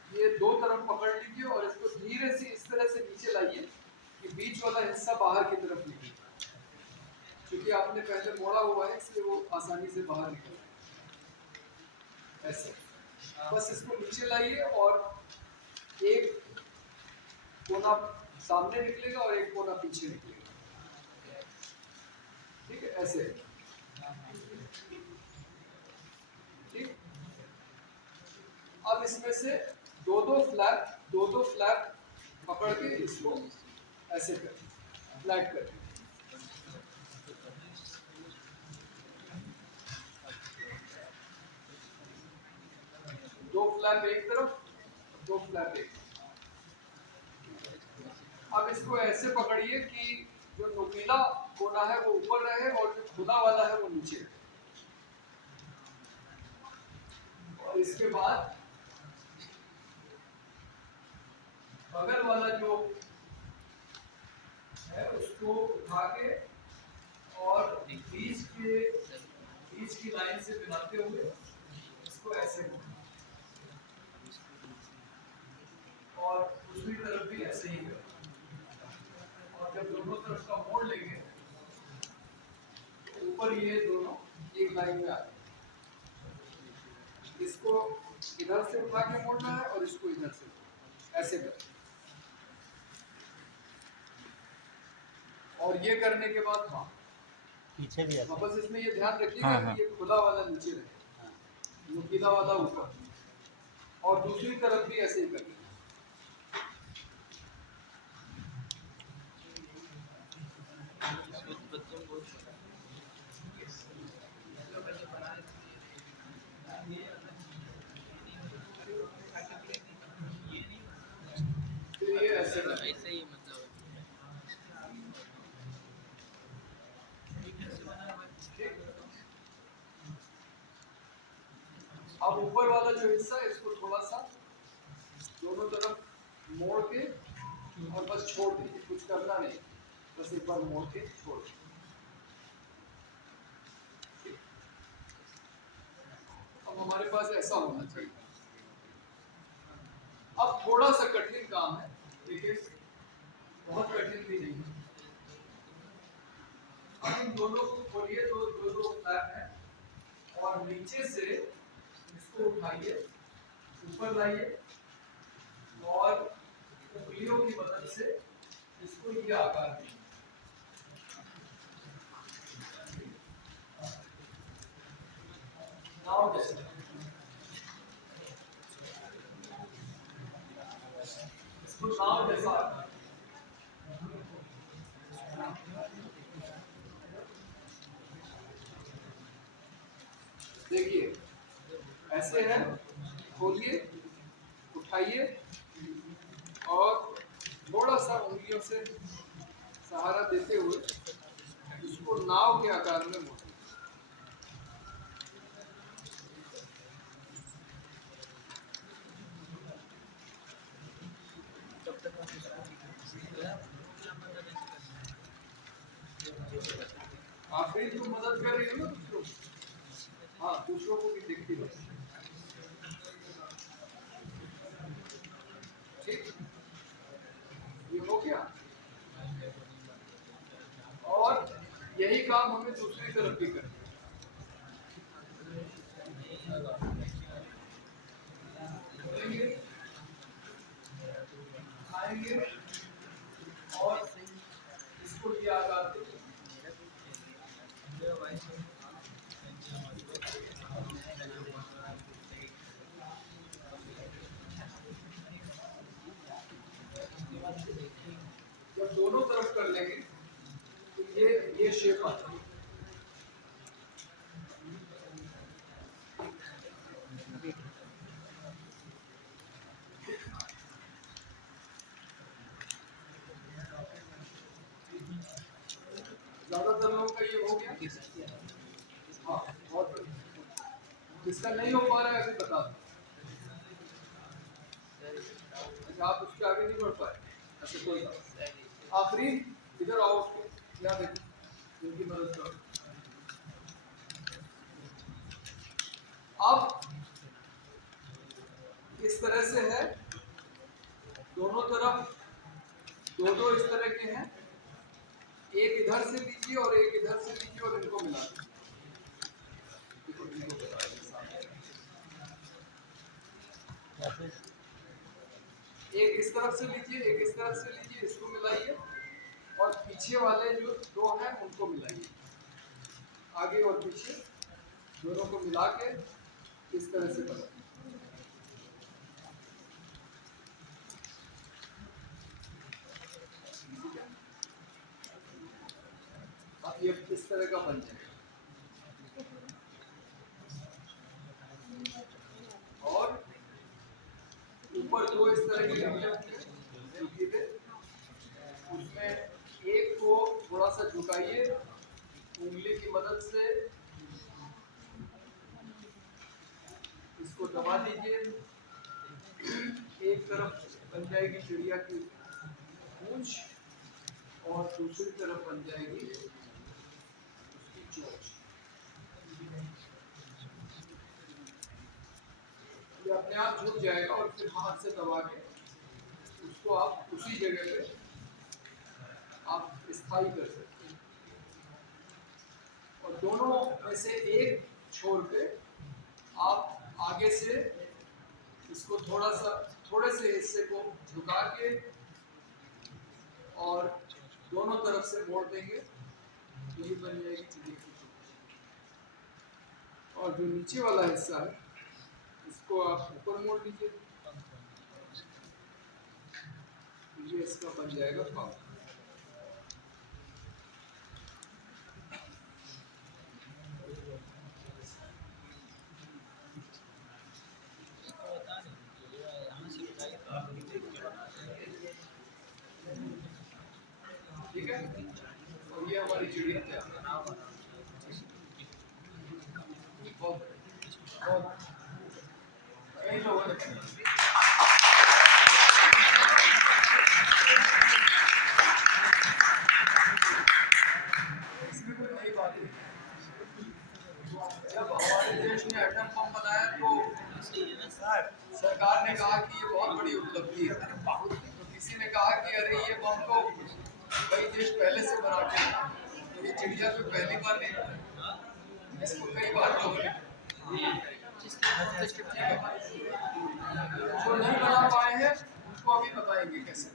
ये दो तरफ पकड़ लीजिए और इसको धीरे से इस तरह से नीचे लाइए कि बीच वाला हिस्सा बाहर की तरफ निकले। क्योंकि आपने पहले मोड़ा हुआ है इसलिए वो आसानी से बाहर निकल ऐसे। बस इसको नीचे लाइए और एक कोना सामने निकलेगा और एक कोना पीछे निकलेगा। ठीक है, ऐसे। ठीक, अब इसमें से दो दो फ्लैप पकड़ के इसको ऐसे कर फ्लैट कर। दो फ्लैप एक तरफ, दो फ्लैप एक तरफ। अब इसको ऐसे पकड़िए कि जो नुकीला कोना है वो ऊपर रहे और जो खुला वाला है वो नीचे रहे। और इसके बाद बगल वाला जो है उसको उठा के और बीच की लाइन से मिलाते हुए इसको ऐसे और दूसरी तरफ भी ऐसे ही करें। और जब दोनों तरफ का मोड़ लेंगे तो ऊपर ये दोनों एक लाइन में आते हैं। इसको इधर से उठा के मोड़ना है और इसको इधर से ऐसे करें। और ये करने के बाद पीछे भी ऐसा। बस इसमें ये ध्यान रखिएगा हाँ, हाँ। कि ये खुला वाला नीचे रहे, नुकीला वाला ऊपर। और दूसरी तरफ भी ऐसे ही करें। फिर ये ऐसे करें। ऐसे ही मतलब अब ऊपर वाला जो हिस्सा है इसको थोड़ा सा दोनों तरफ मोड़ के और बस छोड़ दीजिए, कुछ करना नहीं, बस एक बार मोड़ के छोड़ दीजिए। अब हमारे पास ऐसा होना चाहिए। अब थोड़ा सा कठिन काम है लेकिन बहुत कठिन भी नहीं है। अब इन दोनों को खोलिए, दो फ्लैप है और नीचे से इसको उठाइए, ऊपर लाइए और उंगलियों की मदद से इसको ये आकार दीजिए। नाव जैसे इसको नाव जैसा आकार। देखिए ऐसे है, खोलिए, उठाइए और थोड़ा सा उंगलियों से सहारा देते हुए इसको नाव के आकार में मोड़िए। आप भी तो मदद कर रही हो ना दूसरों को। हाँ, दूसरों को भी देखती हो। ठीक, ये हो गया। और यही काम हमें दूसरी तरफ भी करना है। आएंगे और इसको ये आकार देंगे। जब दोनों तरफ कर लेंगे तो ये शेप आता है। ज्यादातर लोगों का ये हो गया। हाँ, बहुत बढ़िया। जिसका नहीं हो पा रहा है अभी बता दो। अच्छा, आप उसके आगे नहीं बढ़ पाए। अच्छा, कोई बात। आखिरी इधर आओ, उसको यहाँ देखो, इनकी मदद करो। अब इस तरह से है, दोनों तरफ दो इस तरह के हैं। एक इधर से लीजिए और एक इधर से लीजिए और इनको मिला दीजिए। एक इस तरफ से लीजिए, एक इस तरफ से लीजिए, इसको मिलाइए और पीछे वाले जो दो हैं उनको मिलाइए। आगे और पीछे दोनों को मिला के इस तरह से बनाइए। ये इस तरह का बन जाएगा। और ऊपर दो इस तरह के नुकीले, उसमें एक को थोड़ा सा झुकाइए उंगली की मदद से, इसको दबा दीजिए। एक तरफ बन जाएगी चिड़िया की पूंछ और दूसरी तरफ बन जाएगी उसकी चोंच। ये अपने आप झुक जाएगा और फिर हाथ से दबा के उसको आप उसी जगह पे आप स्थायी कर सकते हैं। और दोनों में से एक छोर पे आप आगे से इसको थोड़े से हिस्से को झुका के और दोनों तरफ से मोड़ देंगे तो ये बन जाएगी चिड़िया की चोंच। और जो नीचे वाला हिस्सा है इसको आप ऊपर मोड़ लीजिए, ये इसका बन जाएगा पंख। ठीक है, और ये हमारी चिड़िया तैयार है। बहुत कई लोगों ने इसमें कोई नई बात नहीं। जब हमारे देश ने एटम बम बनाया तो सरकार ने कहा कि ये बहुत बड़ी उपलब्धि है। तो किसी ने कहा कि अरे ये बम तो कई देश पहले से बना के, तो ये चिड़िया तो पहली बार नहीं बना, इसको कई बार लोग जो नहीं बना पाए हैं उनको अभी बताएंगे कैसे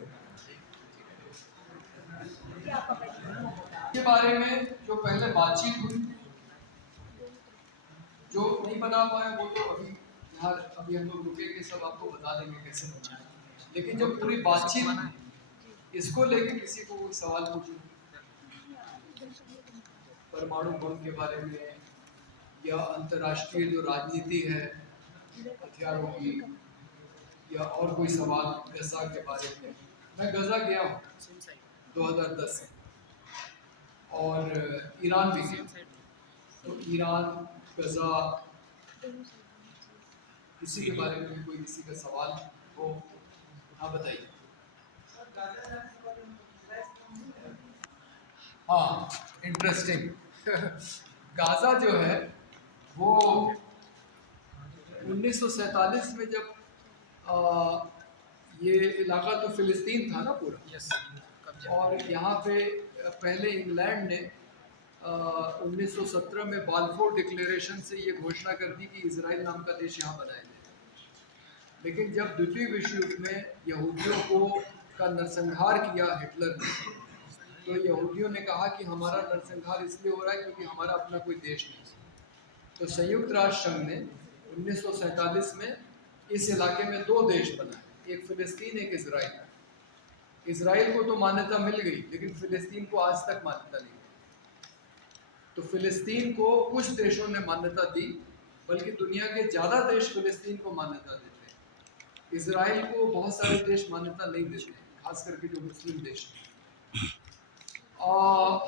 के बारे में। जो पहले बातचीत हुई, जो नहीं बना पाए वो तो अभी हम लोग रुकेंगे, सब आपको बता देंगे कैसे बना। लेकिन जो पूरी बातचीत इसको लेके किसी को कोई सवाल पूछो परमाणु बम के बारे में या अंतर्राष्ट्रीय जो राजनीति है हथियारों की, या और कोई सवाल गजा के बारे में। मैं गजा गया हूँ 2010 से और ईरान भी गया, तो ईरान गजा किसी के बारे में कोई किसी का सवाल हो, हाँ बताइए। हाँ इंटरेस्टिंग गाजा जो है वो 1947 में जब ये इलाका तो फिलिस्तीन था ना पूरा, और यहाँ पे पहले इंग्लैंड ने 1917 में बाल्फोर डिक्लेरेशन से ये घोषणा कर दी कि इजराइल नाम का देश यहाँ बनाया जाए। लेकिन जब द्वितीय विश्व युद्ध में यहूदियों का नरसंहार किया हिटलर ने, तो यहूदियों ने कहा कि हमारा नरसंहार इसलिए हो रहा है क्योंकि हमारा अपना कोई देश नहीं। तो संयुक्त राष्ट्र संघ ने 1947 में इस इलाके में दो देश बनाए, एक फिलिस्तीन एक इजराइल। इजराइल को तो मान्यता मिल गई लेकिन फिलिस्तीन को आज तक मान्यता नहीं मिली। तो फिलिस्तीन को कुछ देशों ने मान्यता दी, बल्कि दुनिया के ज़्यादा देश फिलिस्तीन को मान्यता देते हैं। इजराइल को बहुत सारे देश मान्यता नहीं देते हैं, खास करके जो मुस्लिम देश हैं।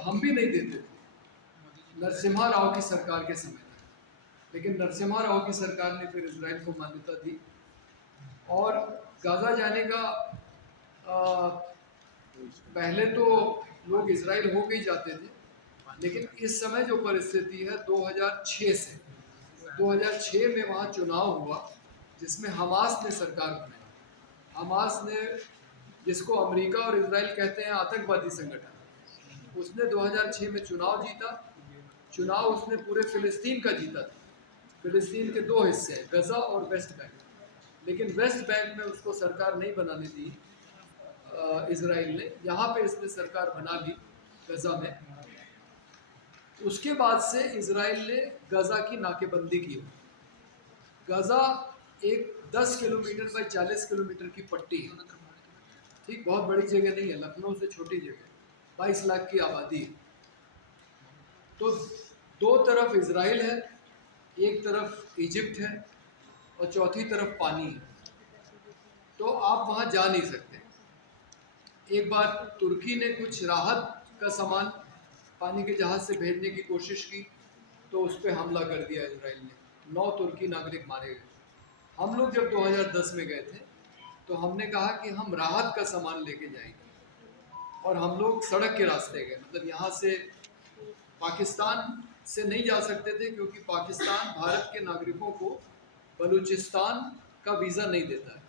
हम भी नहीं देते थे नरसिम्हा राव की सरकार के समय तक, लेकिन नरसिम्हा राव की सरकार ने फिर इजराइल को मान्यता दी। और गाजा जाने का पहले तो लोग इजराइल हो के ही जाते थे, लेकिन इस समय जो परिस्थिति है 2006 में वहाँ चुनाव हुआ जिसमें हमास ने सरकार बनाई। हमास ने, जिसको अमेरिका और इजराइल कहते हैं आतंकवादी संगठन, उसने 2006 में चुनाव जीता। चुनाव उसने पूरे फिलिस्तीन का जीता था। फिलिस्तीन के दो हिस्से हैं, गजा और वेस्ट बैंक, लेकिन वेस्ट बैंक में उसको सरकार नहीं बनाने दी इजराइल ने। यहाँ पे इसने सरकार बना ली गजा में। उसके बाद से इजराइल ने गजा की नाकेबंदी की। गजा एक 10 किलोमीटर बाई 40 किलोमीटर की पट्टी है, ठीक, बहुत बड़ी जगह नहीं है, लखनऊ से छोटी जगह, 22 लाख की आबादी है। तो दो तरफ इज़राइल है, एक तरफ इजिप्ट है और चौथी तरफ पानी है, तो आप वहाँ जा नहीं सकते। एक बार तुर्की ने कुछ राहत का सामान पानी के जहाज़ से भेजने की कोशिश की, तो उस पर हमला कर दिया इजराइल ने, 9 तुर्की नागरिक मारे गए। हम लोग जब 2010 में गए थे तो हमने कहा कि हम राहत का सामान लेके जाएंगे, और हम लोग सड़क के रास्ते गए, मतलब यहाँ से पाकिस्तान से नहीं जा सकते थे क्योंकि पाकिस्तान भारत के नागरिकों को बलूचिस्तान का वीज़ा नहीं देता है,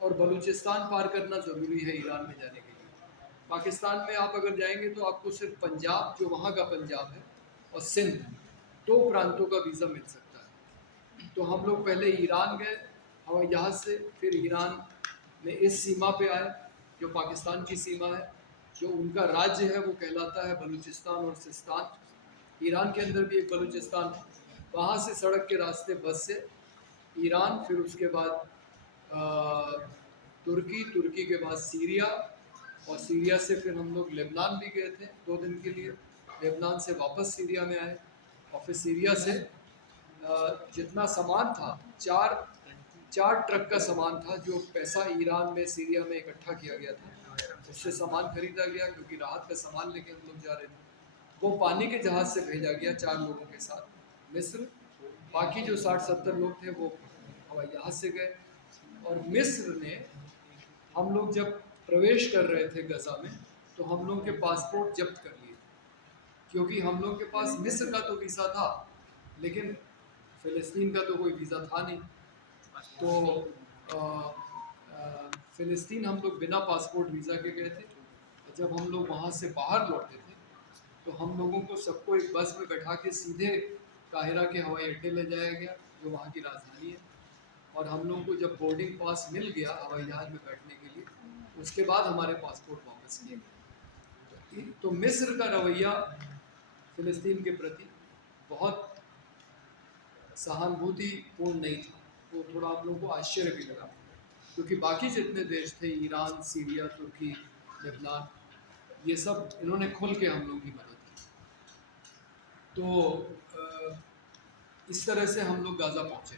और बलूचिस्तान पार करना ज़रूरी है ईरान में जाने के लिए। पाकिस्तान में आप अगर जाएंगे तो आपको सिर्फ पंजाब, जो वहाँ का पंजाब है, और सिंध, 2 प्रांतों का वीज़ा मिल सकता है। तो हम लोग पहले ईरान गए हवाई जहाज़ से, फिर ईरान में इस सीमा पे आए जो पाकिस्तान की सीमा है, जो उनका राज्य है वो कहलाता है बलूचिस्तान और सिस्तान। ईरान के अंदर भी एक बलूचिस्तान है। वहाँ से सड़क के रास्ते बस से ईरान, फिर उसके बाद तुर्की, तुर्की के बाद सीरिया, और सीरिया से फिर हम लोग लेबनान भी गए थे 2 दिन के लिए। लेबनान से वापस सीरिया में आए, और फिर सीरिया से जितना सामान था, 4 ट्रक का सामान था, जो पैसा ईरान में सीरिया में इकट्ठा किया गया था, उससे सामान खरीदा गया क्योंकि राहत का सामान लेके हम लोग जा रहे थे। वो पानी के जहाज़ से भेजा गया 4 लोगों के साथ मिस्र। बाकी जो 60-70 लोग थे वो हवाई जहाज़ से गए। और मिस्र ने, हम लोग जब प्रवेश कर रहे थे गज़ा में, तो हम लोग के पासपोर्ट जब्त कर लिए, क्योंकि हम लोग के पास मिस्र का तो वीज़ा था लेकिन फ़िलिस्तीन का तो कोई वीज़ा था नहीं। तो फ़िलिस्तीन हम लोग बिना पासपोर्ट वीज़ा के गए थे। तो जब हम लोग वहाँ से बाहर लौटे थे तो हम लोगों को सबको एक बस में बैठा के सीधे काहिरा के हवाई अड्डे ले जाया गया, जो वहाँ की राजधानी है। और हम लोगों को जब बोर्डिंग पास मिल गया हवाई जहाज़ में बैठने के लिए, उसके बाद हमारे पासपोर्ट वापस लिए गए। तो मिस्र का रवैया फ़िलिस्तीन के प्रति बहुत सहानुभूतिपूर्ण नहीं था। वो थोड़ा आप लोगों को आश्चर्य भी लगा, क्योंकि बाकी जितने देश थे, ईरान, सीरिया, तुर्की, लेबनान, ये सब इन्होंने खुल के हम लोगों की मदद की। तो इस तरह से हम लोग गाज़ा पहुँचे।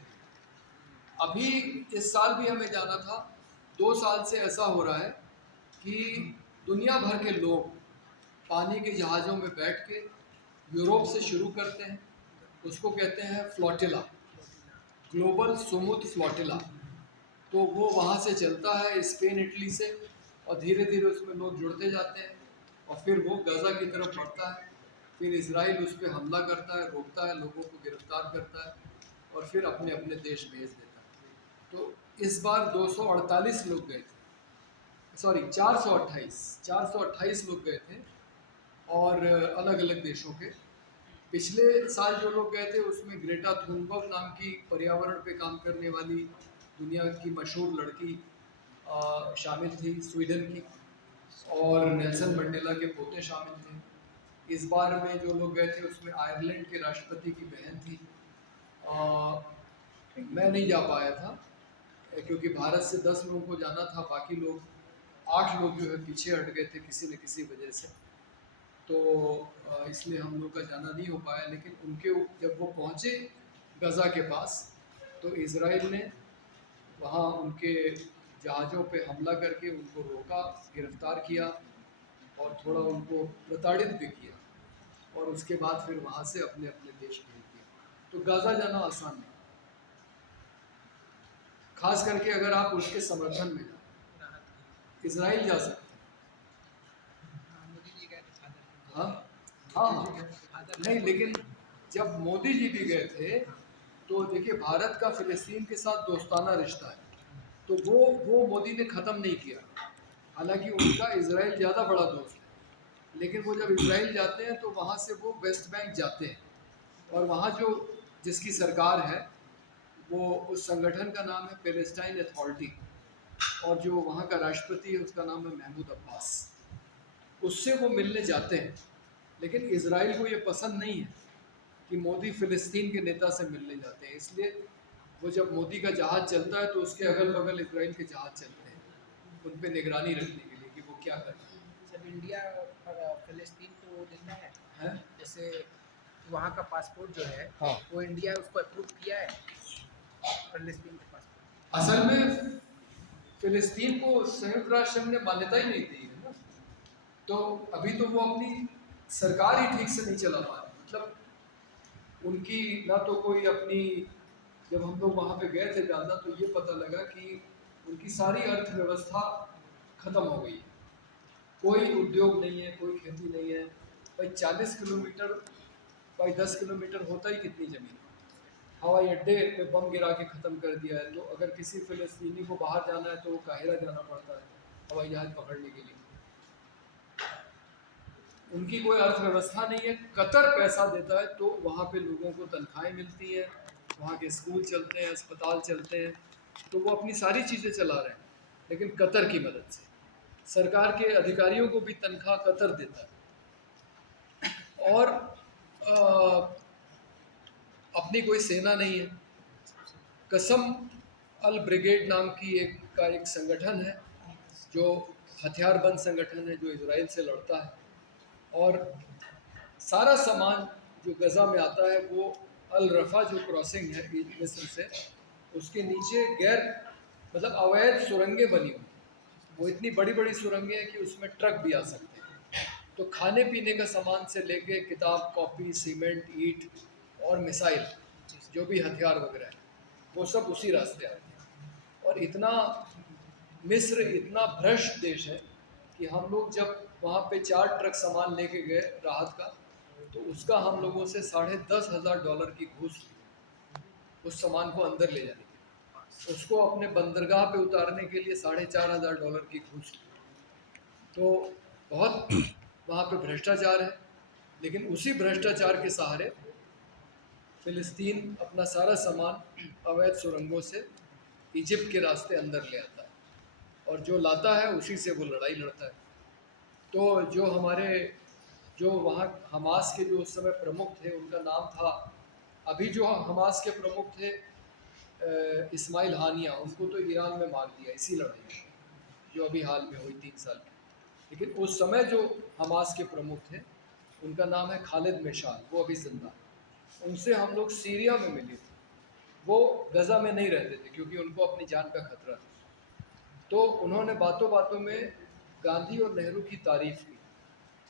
अभी इस साल भी हमें जाना था। 2 साल से ऐसा हो रहा है कि दुनिया भर के लोग पानी के जहाज़ों में बैठ के यूरोप से शुरू करते हैं, उसको कहते हैं फ्लोटिला, ग्लोबल सुमुद फ्लोटिला। तो वो वहाँ से चलता है स्पेन, इटली से, और धीरे धीरे उसमें लोग जुड़ते जाते हैं, और फिर वो गज़ा की तरफ बढ़ता है। फिर इजराइल उस पर हमला करता है, रोकता है, लोगों को गिरफ्तार करता है, और फिर अपने अपने देश भेज देता है। तो इस बार 248 लोग गए थे, सॉरी 428 लोग गए थे, और अलग अलग देशों के। पिछले साल जो लोग गए थे उसमें ग्रेटा थुनबर्ग नाम की पर्यावरण पे काम करने वाली दुनिया की मशहूर लड़की शामिल थी, स्वीडन की, और नेल्सन मंडेला के पोते शामिल थे। इस बार में जो लोग गए थे उसमें आयरलैंड के राष्ट्रपति की बहन थी। मैं नहीं जा पाया था क्योंकि भारत से 10 लोगों को जाना था, बाकी लोग 8 लोग जो है पीछे हट गए थे किसी न किसी वजह से, तो इसलिए हम लोग का जाना नहीं हो पाया। लेकिन उनके जब वो पहुँचे गज़ा के पास, तो इज़राइल ने वहाँ उनके जहाज़ों पे हमला करके उनको रोका, गिरफ्तार किया, और थोड़ा उनको प्रताड़ित भी किया, और उसके बाद फिर वहाँ से अपने अपने देश भेज दिया। तो गाज़ा जाना आसान नहीं, खास करके अगर आप उसके समर्थन में जाए। इज़राइल जा सकते हैं, हाँ हाँ हाँ, नहीं, लेकिन जब मोदी जी भी गए थे तो देखिए भारत का फ़िलिस्तीन के साथ दोस्ताना रिश्ता है, तो वो मोदी ने ख़त्म नहीं किया। हालांकि उनका इज़राइल ज़्यादा बड़ा दोस्त है, लेकिन वो जब इज़राइल जाते हैं तो वहाँ से वो वेस्ट बैंक जाते हैं, और वहाँ जो जिसकी सरकार है वो, उस संगठन का नाम है पैलेस्टाइन अथॉरिटी, और जो वहाँ का राष्ट्रपति है उसका नाम है महमूद अब्बास। उससे वो मिलने जाते हैं, लेकिन इज़राइल को ये पसंद नहीं है कि मोदी फ़िलिस्तीन के नेता से मिलने जाते हैं, इसलिए वो जब मोदी का जहाज़ चलता है तो उसके अगल बगल इज़राइल के जहाज़ चलते हैं, उन पर निगरानी रखने के लिए कि वो क्या कर रहे हैं। जब इंडिया और फ़िलिस्तीन को देता है, हैं? जैसे वहाँ का पासपोर्ट जो है हाँ। वो इंडिया उसको अप्रूव किया है फिलिस्तीन का पासपोर्ट। असल में फिलिस्तीन को संयुक्त राष्ट्र संघ ने मान्यता ही नहीं दी है ना, तो अभी तो वो अपनी सरकार ही ठीक से नहीं चला पा रही। मतलब उनकी ना तो कोई अपनी, जब हम लोग वहाँ पे गए थे जानना तो ये पता लगा कि उनकी सारी अर्थव्यवस्था खत्म हो गई है। कोई उद्योग नहीं है, कोई खेती नहीं है। भाई 40 किलोमीटर बाई 10 किलोमीटर होता ही कितनी ज़मीन, हवाई अड्डे पे बम गिरा के ख़त्म कर दिया है। तो अगर किसी फ़िलिस्तीनी को बाहर जाना है तो वो काहिरा जाना पड़ता है हवाई जहाज़ पकड़ने के लिए। उनकी कोई अर्थव्यवस्था नहीं है। कतर पैसा देता है तो वहाँ पे लोगों को तनख्वाहें मिलती हैं, वहाँ के स्कूल चलते हैं, अस्पताल चलते हैं, तो वो अपनी सारी चीज़ें चला रहे हैं, लेकिन कतर की मदद से। सरकार के अधिकारियों को भी तनख्वाह कतर देता है और अपनी कोई सेना नहीं है। कसम अल ब्रिगेड नाम की एक संगठन है जो हथियारबंद संगठन है जो इजराइल से लड़ता है, और सारा सामान जो गज़ा में आता है वो अल रफ़ा जो क्रॉसिंग है मिस्र से, उसके नीचे गैर मतलब अवैध सुरंगें बनी हुई। वो इतनी बड़ी बड़ी सुरंगें हैं कि उसमें ट्रक भी आ सकते हैं। तो खाने पीने का सामान से लेके किताब कॉपी सीमेंट ईंट और मिसाइल जो भी हथियार वगैरह है वो सब उसी रास्ते आते हैं। और इतना मिस्र इतना भ्रष्ट देश है कि हम लोग जब वहाँ पे 4 ट्रक सामान लेके गए राहत का, तो उसका हम लोगों से $10,500 की घूस ली उस सामान को अंदर ले जाने के। उसको अपने बंदरगाह पे उतारने के लिए $4,500 की घूस ली। तो बहुत वहाँ पे भ्रष्टाचार है, लेकिन उसी भ्रष्टाचार के सहारे फ़िलिस्तीन अपना सारा सामान अवैध सुरंगों से इजिप्ट के रास्ते अंदर ले आता है, और जो लाता है उसी से वो लड़ाई लड़ता है। तो जो वहाँ हमास के जो उस समय प्रमुख थे उनका नाम था, अभी जो हमास के प्रमुख थे इस्माइल हानिया, उनको तो ईरान में मार दिया इसी लड़ाई में जो अभी हाल में हुई 3 साल की। लेकिन उस समय जो हमास के प्रमुख थे उनका नाम है खालिद मिशाल, वो अभी जिंदा। उनसे हम लोग सीरिया में मिले थे, वो गज़ा में नहीं रहते थे क्योंकि उनको अपनी जान का खतरा था। तो उन्होंने बातों बातों में गांधी और नेहरू की तारीफ़ की।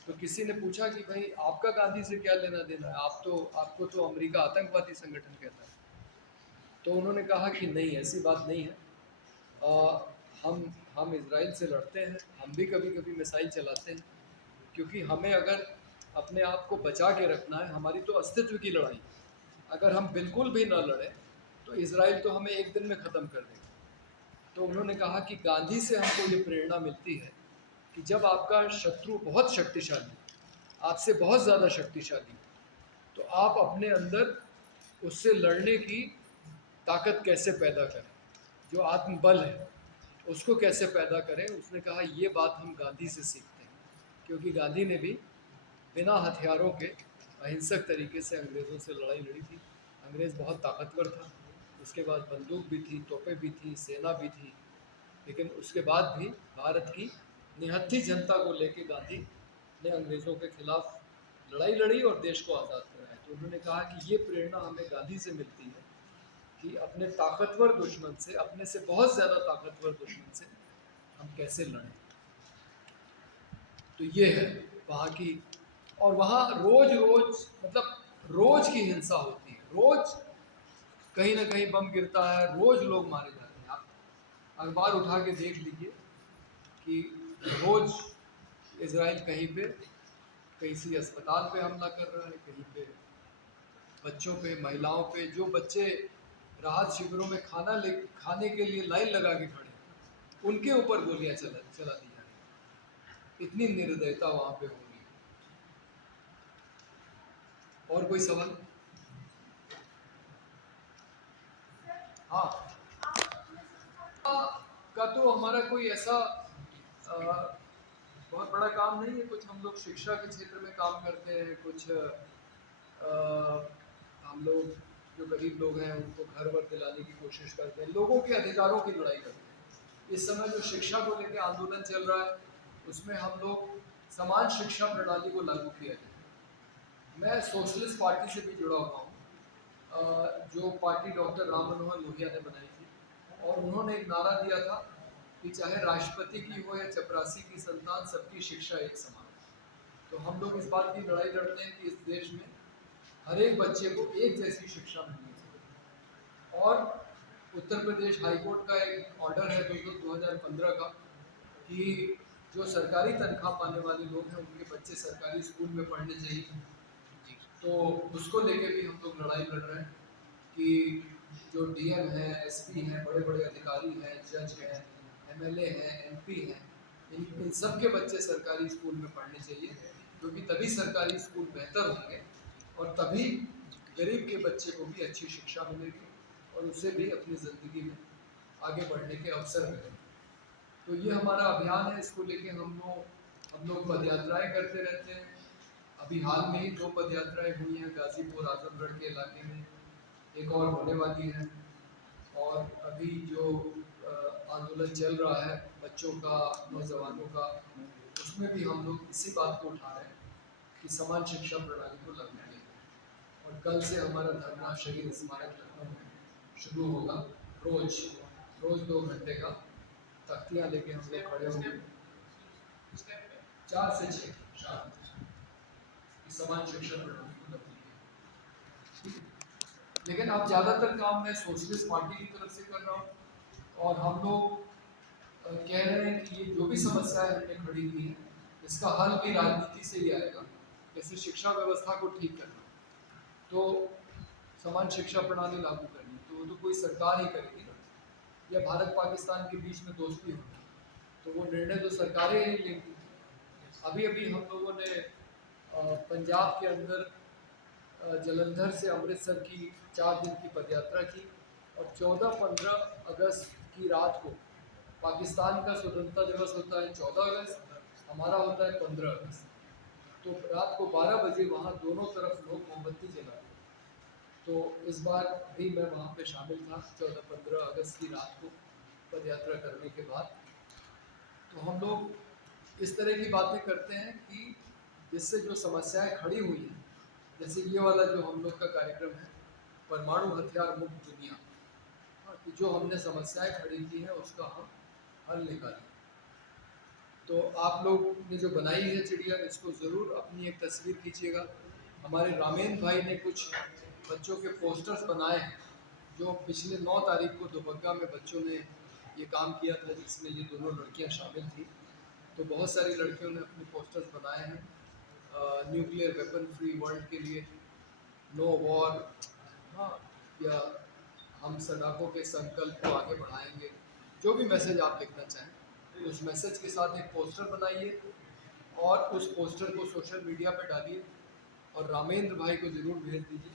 तो किसी ने पूछा कि भाई आपका गांधी से क्या लेना देना है, आपको तो अमेरिका आतंकवादी संगठन कहता है। तो उन्होंने कहा कि नहीं, ऐसी बात नहीं है। हम इजराइल से लड़ते हैं, हम भी कभी कभी मिसाइल चलाते हैं, क्योंकि हमें अगर अपने आप को बचा के रखना है, हमारी तो अस्तित्व की लड़ाई। अगर हम बिल्कुल भी ना लड़ें तो इजराइल तो हमें एक दिन में ख़त्म कर देगा। तो उन्होंने कहा कि गांधी से हमको ये प्रेरणा मिलती है कि जब आपका शत्रु बहुत शक्तिशाली, आपसे बहुत ज़्यादा शक्तिशाली, तो आप अपने अंदर उससे लड़ने की ताकत कैसे पैदा करें, जो आत्मबल है उसको कैसे पैदा करें। उसने कहा ये बात हम गांधी से सीखते हैं, क्योंकि गांधी ने भी बिना हथियारों के अहिंसक तरीके से अंग्रेज़ों से लड़ाई लड़ी थी। अंग्रेज़ बहुत ताकतवर था, उसके बाद बंदूक भी थी, तोपें भी थी, सेना भी थी, लेकिन उसके बाद भी भारत की निहत्थी जनता को लेके गांधी ने अंग्रेज़ों के खिलाफ लड़ाई लड़ी और देश को आज़ाद कराया। तो उन्होंने कहा कि ये प्रेरणा हमें गांधी से मिलती है कि अपने ताकतवर दुश्मन से, अपने से बहुत ज़्यादा ताकतवर दुश्मन से हम कैसे लड़ें। तो ये है वहाँ की। और वहाँ रोज़ की हिंसा होती है, रोज़ कहीं ना कहीं बम गिरता है, रोज़ लोग मारे जाते हैं। आप अखबार उठा के देख लीजिए कि रोज़ इजराइल कहीं पे किसी अस्पताल पे हमला कर रहा है, कहीं पे बच्चों पे, महिलाओं पे। जो बच्चे राहत शिविरों में खाने के लिए लाइन लगा के खड़े हैं, उनके ऊपर गोलियां चला दी जा रही है। इतनी निर्दयता वहाँ पे होगी। और कोई सवाल? हाँ, का तो हमारा कोई ऐसा बहुत बड़ा काम नहीं है। कुछ हम लोग शिक्षा के क्षेत्र में काम करते हैं, कुछ हम लोग जो गरीब लोग हैं उनको घर वर दिलाने की कोशिश करते हैं, लोगों के अधिकारों की लड़ाई करते हैं। इस समय जो शिक्षा को लेकर आंदोलन चल रहा है उसमें हम लोग समान शिक्षा प्रणाली को लागू किया जाए, मैं सोशलिस्ट पार्टी से भी जुड़ा हुआ हूँ, जो पार्टी डॉक्टर राम मनोहर लोहिया ने बनाई थी, और उन्होंने एक नारा दिया था कि चाहे राष्ट्रपति की हो या चपरासी की संतान, सबकी शिक्षा एक समान है। तो हम लोग इस बात की लड़ाई लड़ते हैं कि इस देश में हर एक बच्चे को एक जैसी शिक्षा मिलनी चाहिए। और उत्तर प्रदेश हाई कोर्ट का एक ऑर्डर है 2015 का कि जो सरकारी तनख्वाह पाने वाले लोग हैं उनके बच्चे सरकारी स्कूल में पढ़ने चाहिए। तो उसको लेके भी हम लोग लड़ाई लड़ रहे हैं कि जो डीएम हैं, एसपी हैं, बड़े बड़े अधिकारी हैं, जज हैं, एमएलए हैं, एमपी हैं, इन सब के बच्चे सरकारी स्कूल में पढ़ने चाहिए, क्योंकि तभी सरकारी स्कूल बेहतर होंगे और तभी गरीब के बच्चे को भी अच्छी शिक्षा मिलेगी और उसे भी अपनी ज़िंदगी में आगे बढ़ने के अवसर मिलेंगे। तो ये हमारा अभियान है, इसको लेके हम लोग पदयात्राएँ करते रहते हैं। अभी हाल में ही 2 पदयात्राएँ हुई हैं गाज़ीपुर आजमगढ़ के इलाके में, एक और होने वाली है। और अभी जो आंदोलन चल रहा है बच्चों का, नौजवानों का, उसमें भी हम लोग इसी बात को उठा रहे हैं कि समान शिक्षा प्रणाली को लागू किया जाए। और कल से हमारा धरना शहीद स्मारक लखनऊ में शुरू होगा। रोज 2 घंटे का तख्तियाँ लेके हम लोग खड़े होंगे 4 से 6 शाम की समान शिक्षा प्रणाली को लागू किया जाए। लेकिन अब ज़्यादातर काम मैं सोशलिस्ट पार्टी की तरफ से कर रहा हूँ और हम लोग कह रहे हैं कि ये जो भी समस्याएं हमने खड़ी की हैं इसका हल भी राजनीति से ही आएगा। जैसे शिक्षा व्यवस्था को ठीक करना, तो समान शिक्षा प्रणाली लागू करनी, तो वो तो कोई सरकार ही करेगी ना, या भारत पाकिस्तान के बीच में दोस्ती होगी तो वो निर्णय तो सरकारें ही लेंगी। अभी अभी हम लोगों ने पंजाब के अंदर जलंधर से अमृतसर की 4 दिन की पदयात्रा की और 14-15 अगस्त की रात को, पाकिस्तान का स्वतंत्रता दिवस होता है 14 अगस्त, हमारा होता है 15 अगस्त, तो रात को 12 बजे वहाँ दोनों तरफ लोग मोमबत्ती जलाते। तो इस बार भी मैं वहाँ पे शामिल था 14-15 अगस्त की रात को पदयात्रा करने के बाद। तो हम लोग इस तरह की बातें करते हैं कि जिससे जो समस्याएं खड़ी हुई हैं, जैसे ये वाला जो हम लोग का कार्यक्रम है परमाणु हथियार मुक्त दुनिया, कि जो हमने समस्याएं खड़ी की हैं उसका हम हल निकालें। तो आप लोग ने जो बनाई है चिड़िया, इसको ज़रूर अपनी एक तस्वीर खींचिएगा। हमारे रामेंद्र भाई ने कुछ बच्चों के पोस्टर्स बनाए हैं, जो पिछले 9 तारीख को दुबग्गा में बच्चों ने ये काम किया था, जिसमें ये दोनों लड़कियां शामिल थी। तो बहुत सारी लड़कियों ने अपने पोस्टर्स बनाए हैं न्यूक्लियर वेपन फ्री वर्ल्ड के लिए, नो वॉर, हाँ, या हम सड़कों के संकल्प को आगे बढ़ाएंगे, जो भी मैसेज आप लिखना चाहें उस मैसेज के साथ एक पोस्टर बनाइए और उस पोस्टर को सोशल मीडिया पे डालिए और रामेंद्र भाई को ज़रूर भेज दीजिए,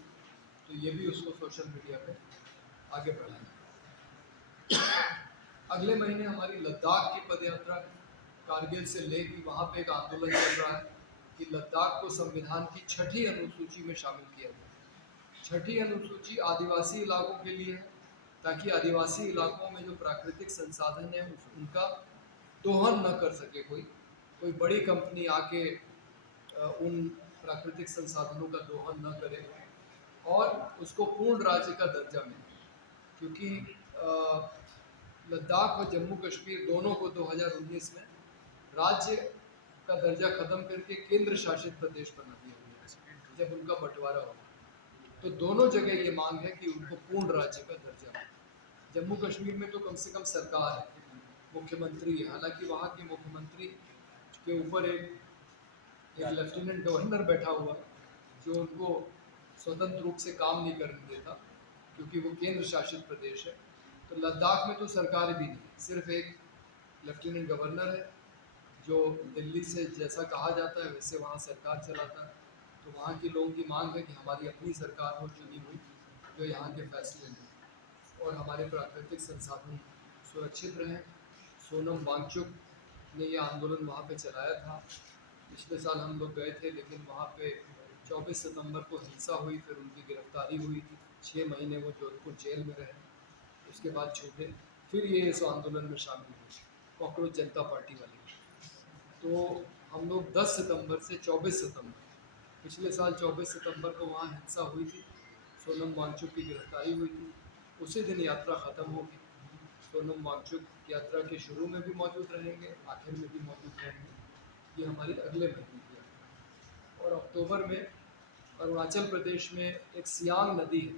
तो ये भी उसको सोशल मीडिया पे आगे बढ़ाएंगे। अगले महीने हमारी लद्दाख की पदयात्रा, कारगिल से लेह की, वहाँ पे एक आंदोलन चल रहा है कि लद्दाख को संविधान की 6ठी अनुसूची में शामिल किया जाए। 6ठी अनुसूची आदिवासी इलाकों के लिए है, ताकि आदिवासी इलाकों में जो प्राकृतिक संसाधन है उनका दोहन न कर सके कोई बड़ी कंपनी आके उन प्राकृतिक संसाधनों का दोहन न करे और उसको पूर्ण राज्य का दर्जा मिले। क्योंकि लद्दाख और जम्मू कश्मीर दोनों को 2019 में राज्य का दर्जा ख़त्म करके केंद्र शासित प्रदेश बना दिया गया जब उनका बंटवारा हुआ। तो दोनों जगह ये मांग है कि उनको पूर्ण राज्य का दर्जा मिले। जम्मू कश्मीर में तो कम से कम सरकार है, मुख्यमंत्री है, हालांकि वहाँ के मुख्यमंत्री के ऊपर एक लेफ्टिनेंट गवर्नर बैठा हुआ जो उनको स्वतंत्र रूप से काम नहीं करने देता, क्योंकि वो केंद्र शासित प्रदेश है। तो लद्दाख में तो सरकार भी नहीं, सिर्फ एक लेफ्टिनेंट गवर्नर है जो दिल्ली से जैसा कहा जाता है वैसे वहाँ सरकार चलाता है। तो वहाँ के लोगों की मांग है कि हमारी अपनी सरकार हो चुनी हुई, जो यहाँ के फैसले लें और हमारे प्राकृतिक संसाधन सुरक्षित रहें। सोनम वांगचुक ने ये आंदोलन वहाँ पे चलाया था। पिछले साल हम लोग गए थे, लेकिन वहाँ पे 24 सितंबर को हिंसा हुई, फिर उनकी गिरफ्तारी हुई थी, 6 महीने वो जोधपुर जेल में रहे, उसके बाद छूटे, फिर ये इस आंदोलन में शामिल हुए कॉकरोच जनता पार्टी वाले। तो हम लोग 10 सितंबर से 24 सितंबर पिछले साल 24 सितंबर को वहाँ हिंसा हुई थी, सोनम वांगचुक की गिरफ्तारी हुई थी, उसी दिन यात्रा ख़त्म होगी। सोनम वांगचुक यात्रा के शुरू में भी मौजूद रहेंगे, आखिर में भी मौजूद रहेंगे। ये हमारी अगले महीने की यात्रा। और अक्टूबर में अरुणाचल प्रदेश में एक सियांग नदी है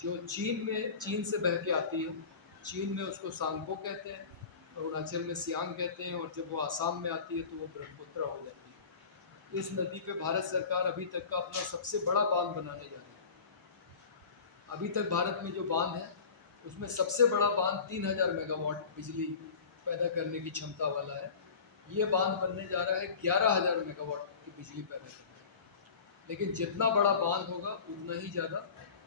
जो चीन से बह के आती है। चीन में उसको सांगपो कहते हैं, अरुणाचल में सियांग कहते हैं, और जब वो आसाम में आती है तो वो ब्रह्मपुत्र हो जाती है। इस नदी पे भारत सरकार अभी तक का अपना सबसे बड़ा बांध बनाने जा रही है। अभी तक भारत में जो बांध है उसमें सबसे बड़ा बांध 3000 मेगावाट बिजली पैदा करने की क्षमता वाला है। ये बांध बनने जा रहा है 11000 मेगावाट की बिजली पैदा करने। लेकिन जितना बड़ा बांध होगा उतना ही ज़्यादा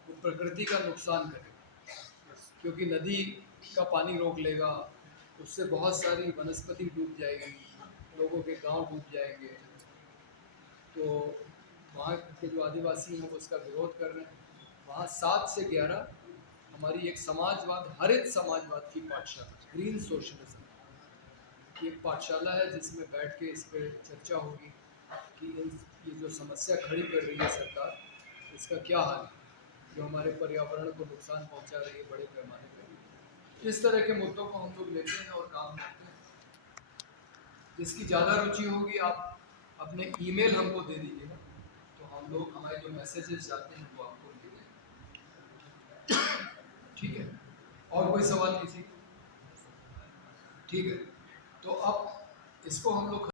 वो प्रकृति का नुकसान करेगा, क्योंकि नदी का पानी रोक लेगा, उससे बहुत सारी वनस्पति डूब जाएगी, लोगों के गांव डूब जाएंगे। तो वहाँ के जो आदिवासी हैं वो उसका विरोध कर रहे हैं। वहाँ 7 से 11 हमारी एक समाजवाद, हरित समाजवाद की पाठशाला, ग्रीन सोशलिज्म, एक पाठशाला है जिसमें बैठ के इस पर चर्चा होगी कि ये जो समस्या खड़ी कर रही है सरकार, इसका क्या हाल है, जो हमारे पर्यावरण को नुकसान पहुंचा रही है बड़े पैमाने पर। इस तरह के मुद्दों को हम लोग लेते हैं और काम करते हैं। जिसकी ज़्यादा रुचि होगी आप अपने ईमेल हमको दे दीजिएगा, तो हम लोग हमारे जो मैसेजेस जाते हैं वो आपको दे देंगे। ठीक है, और कोई सवाल किसी? ठीक है, तो अब इसको हम लोग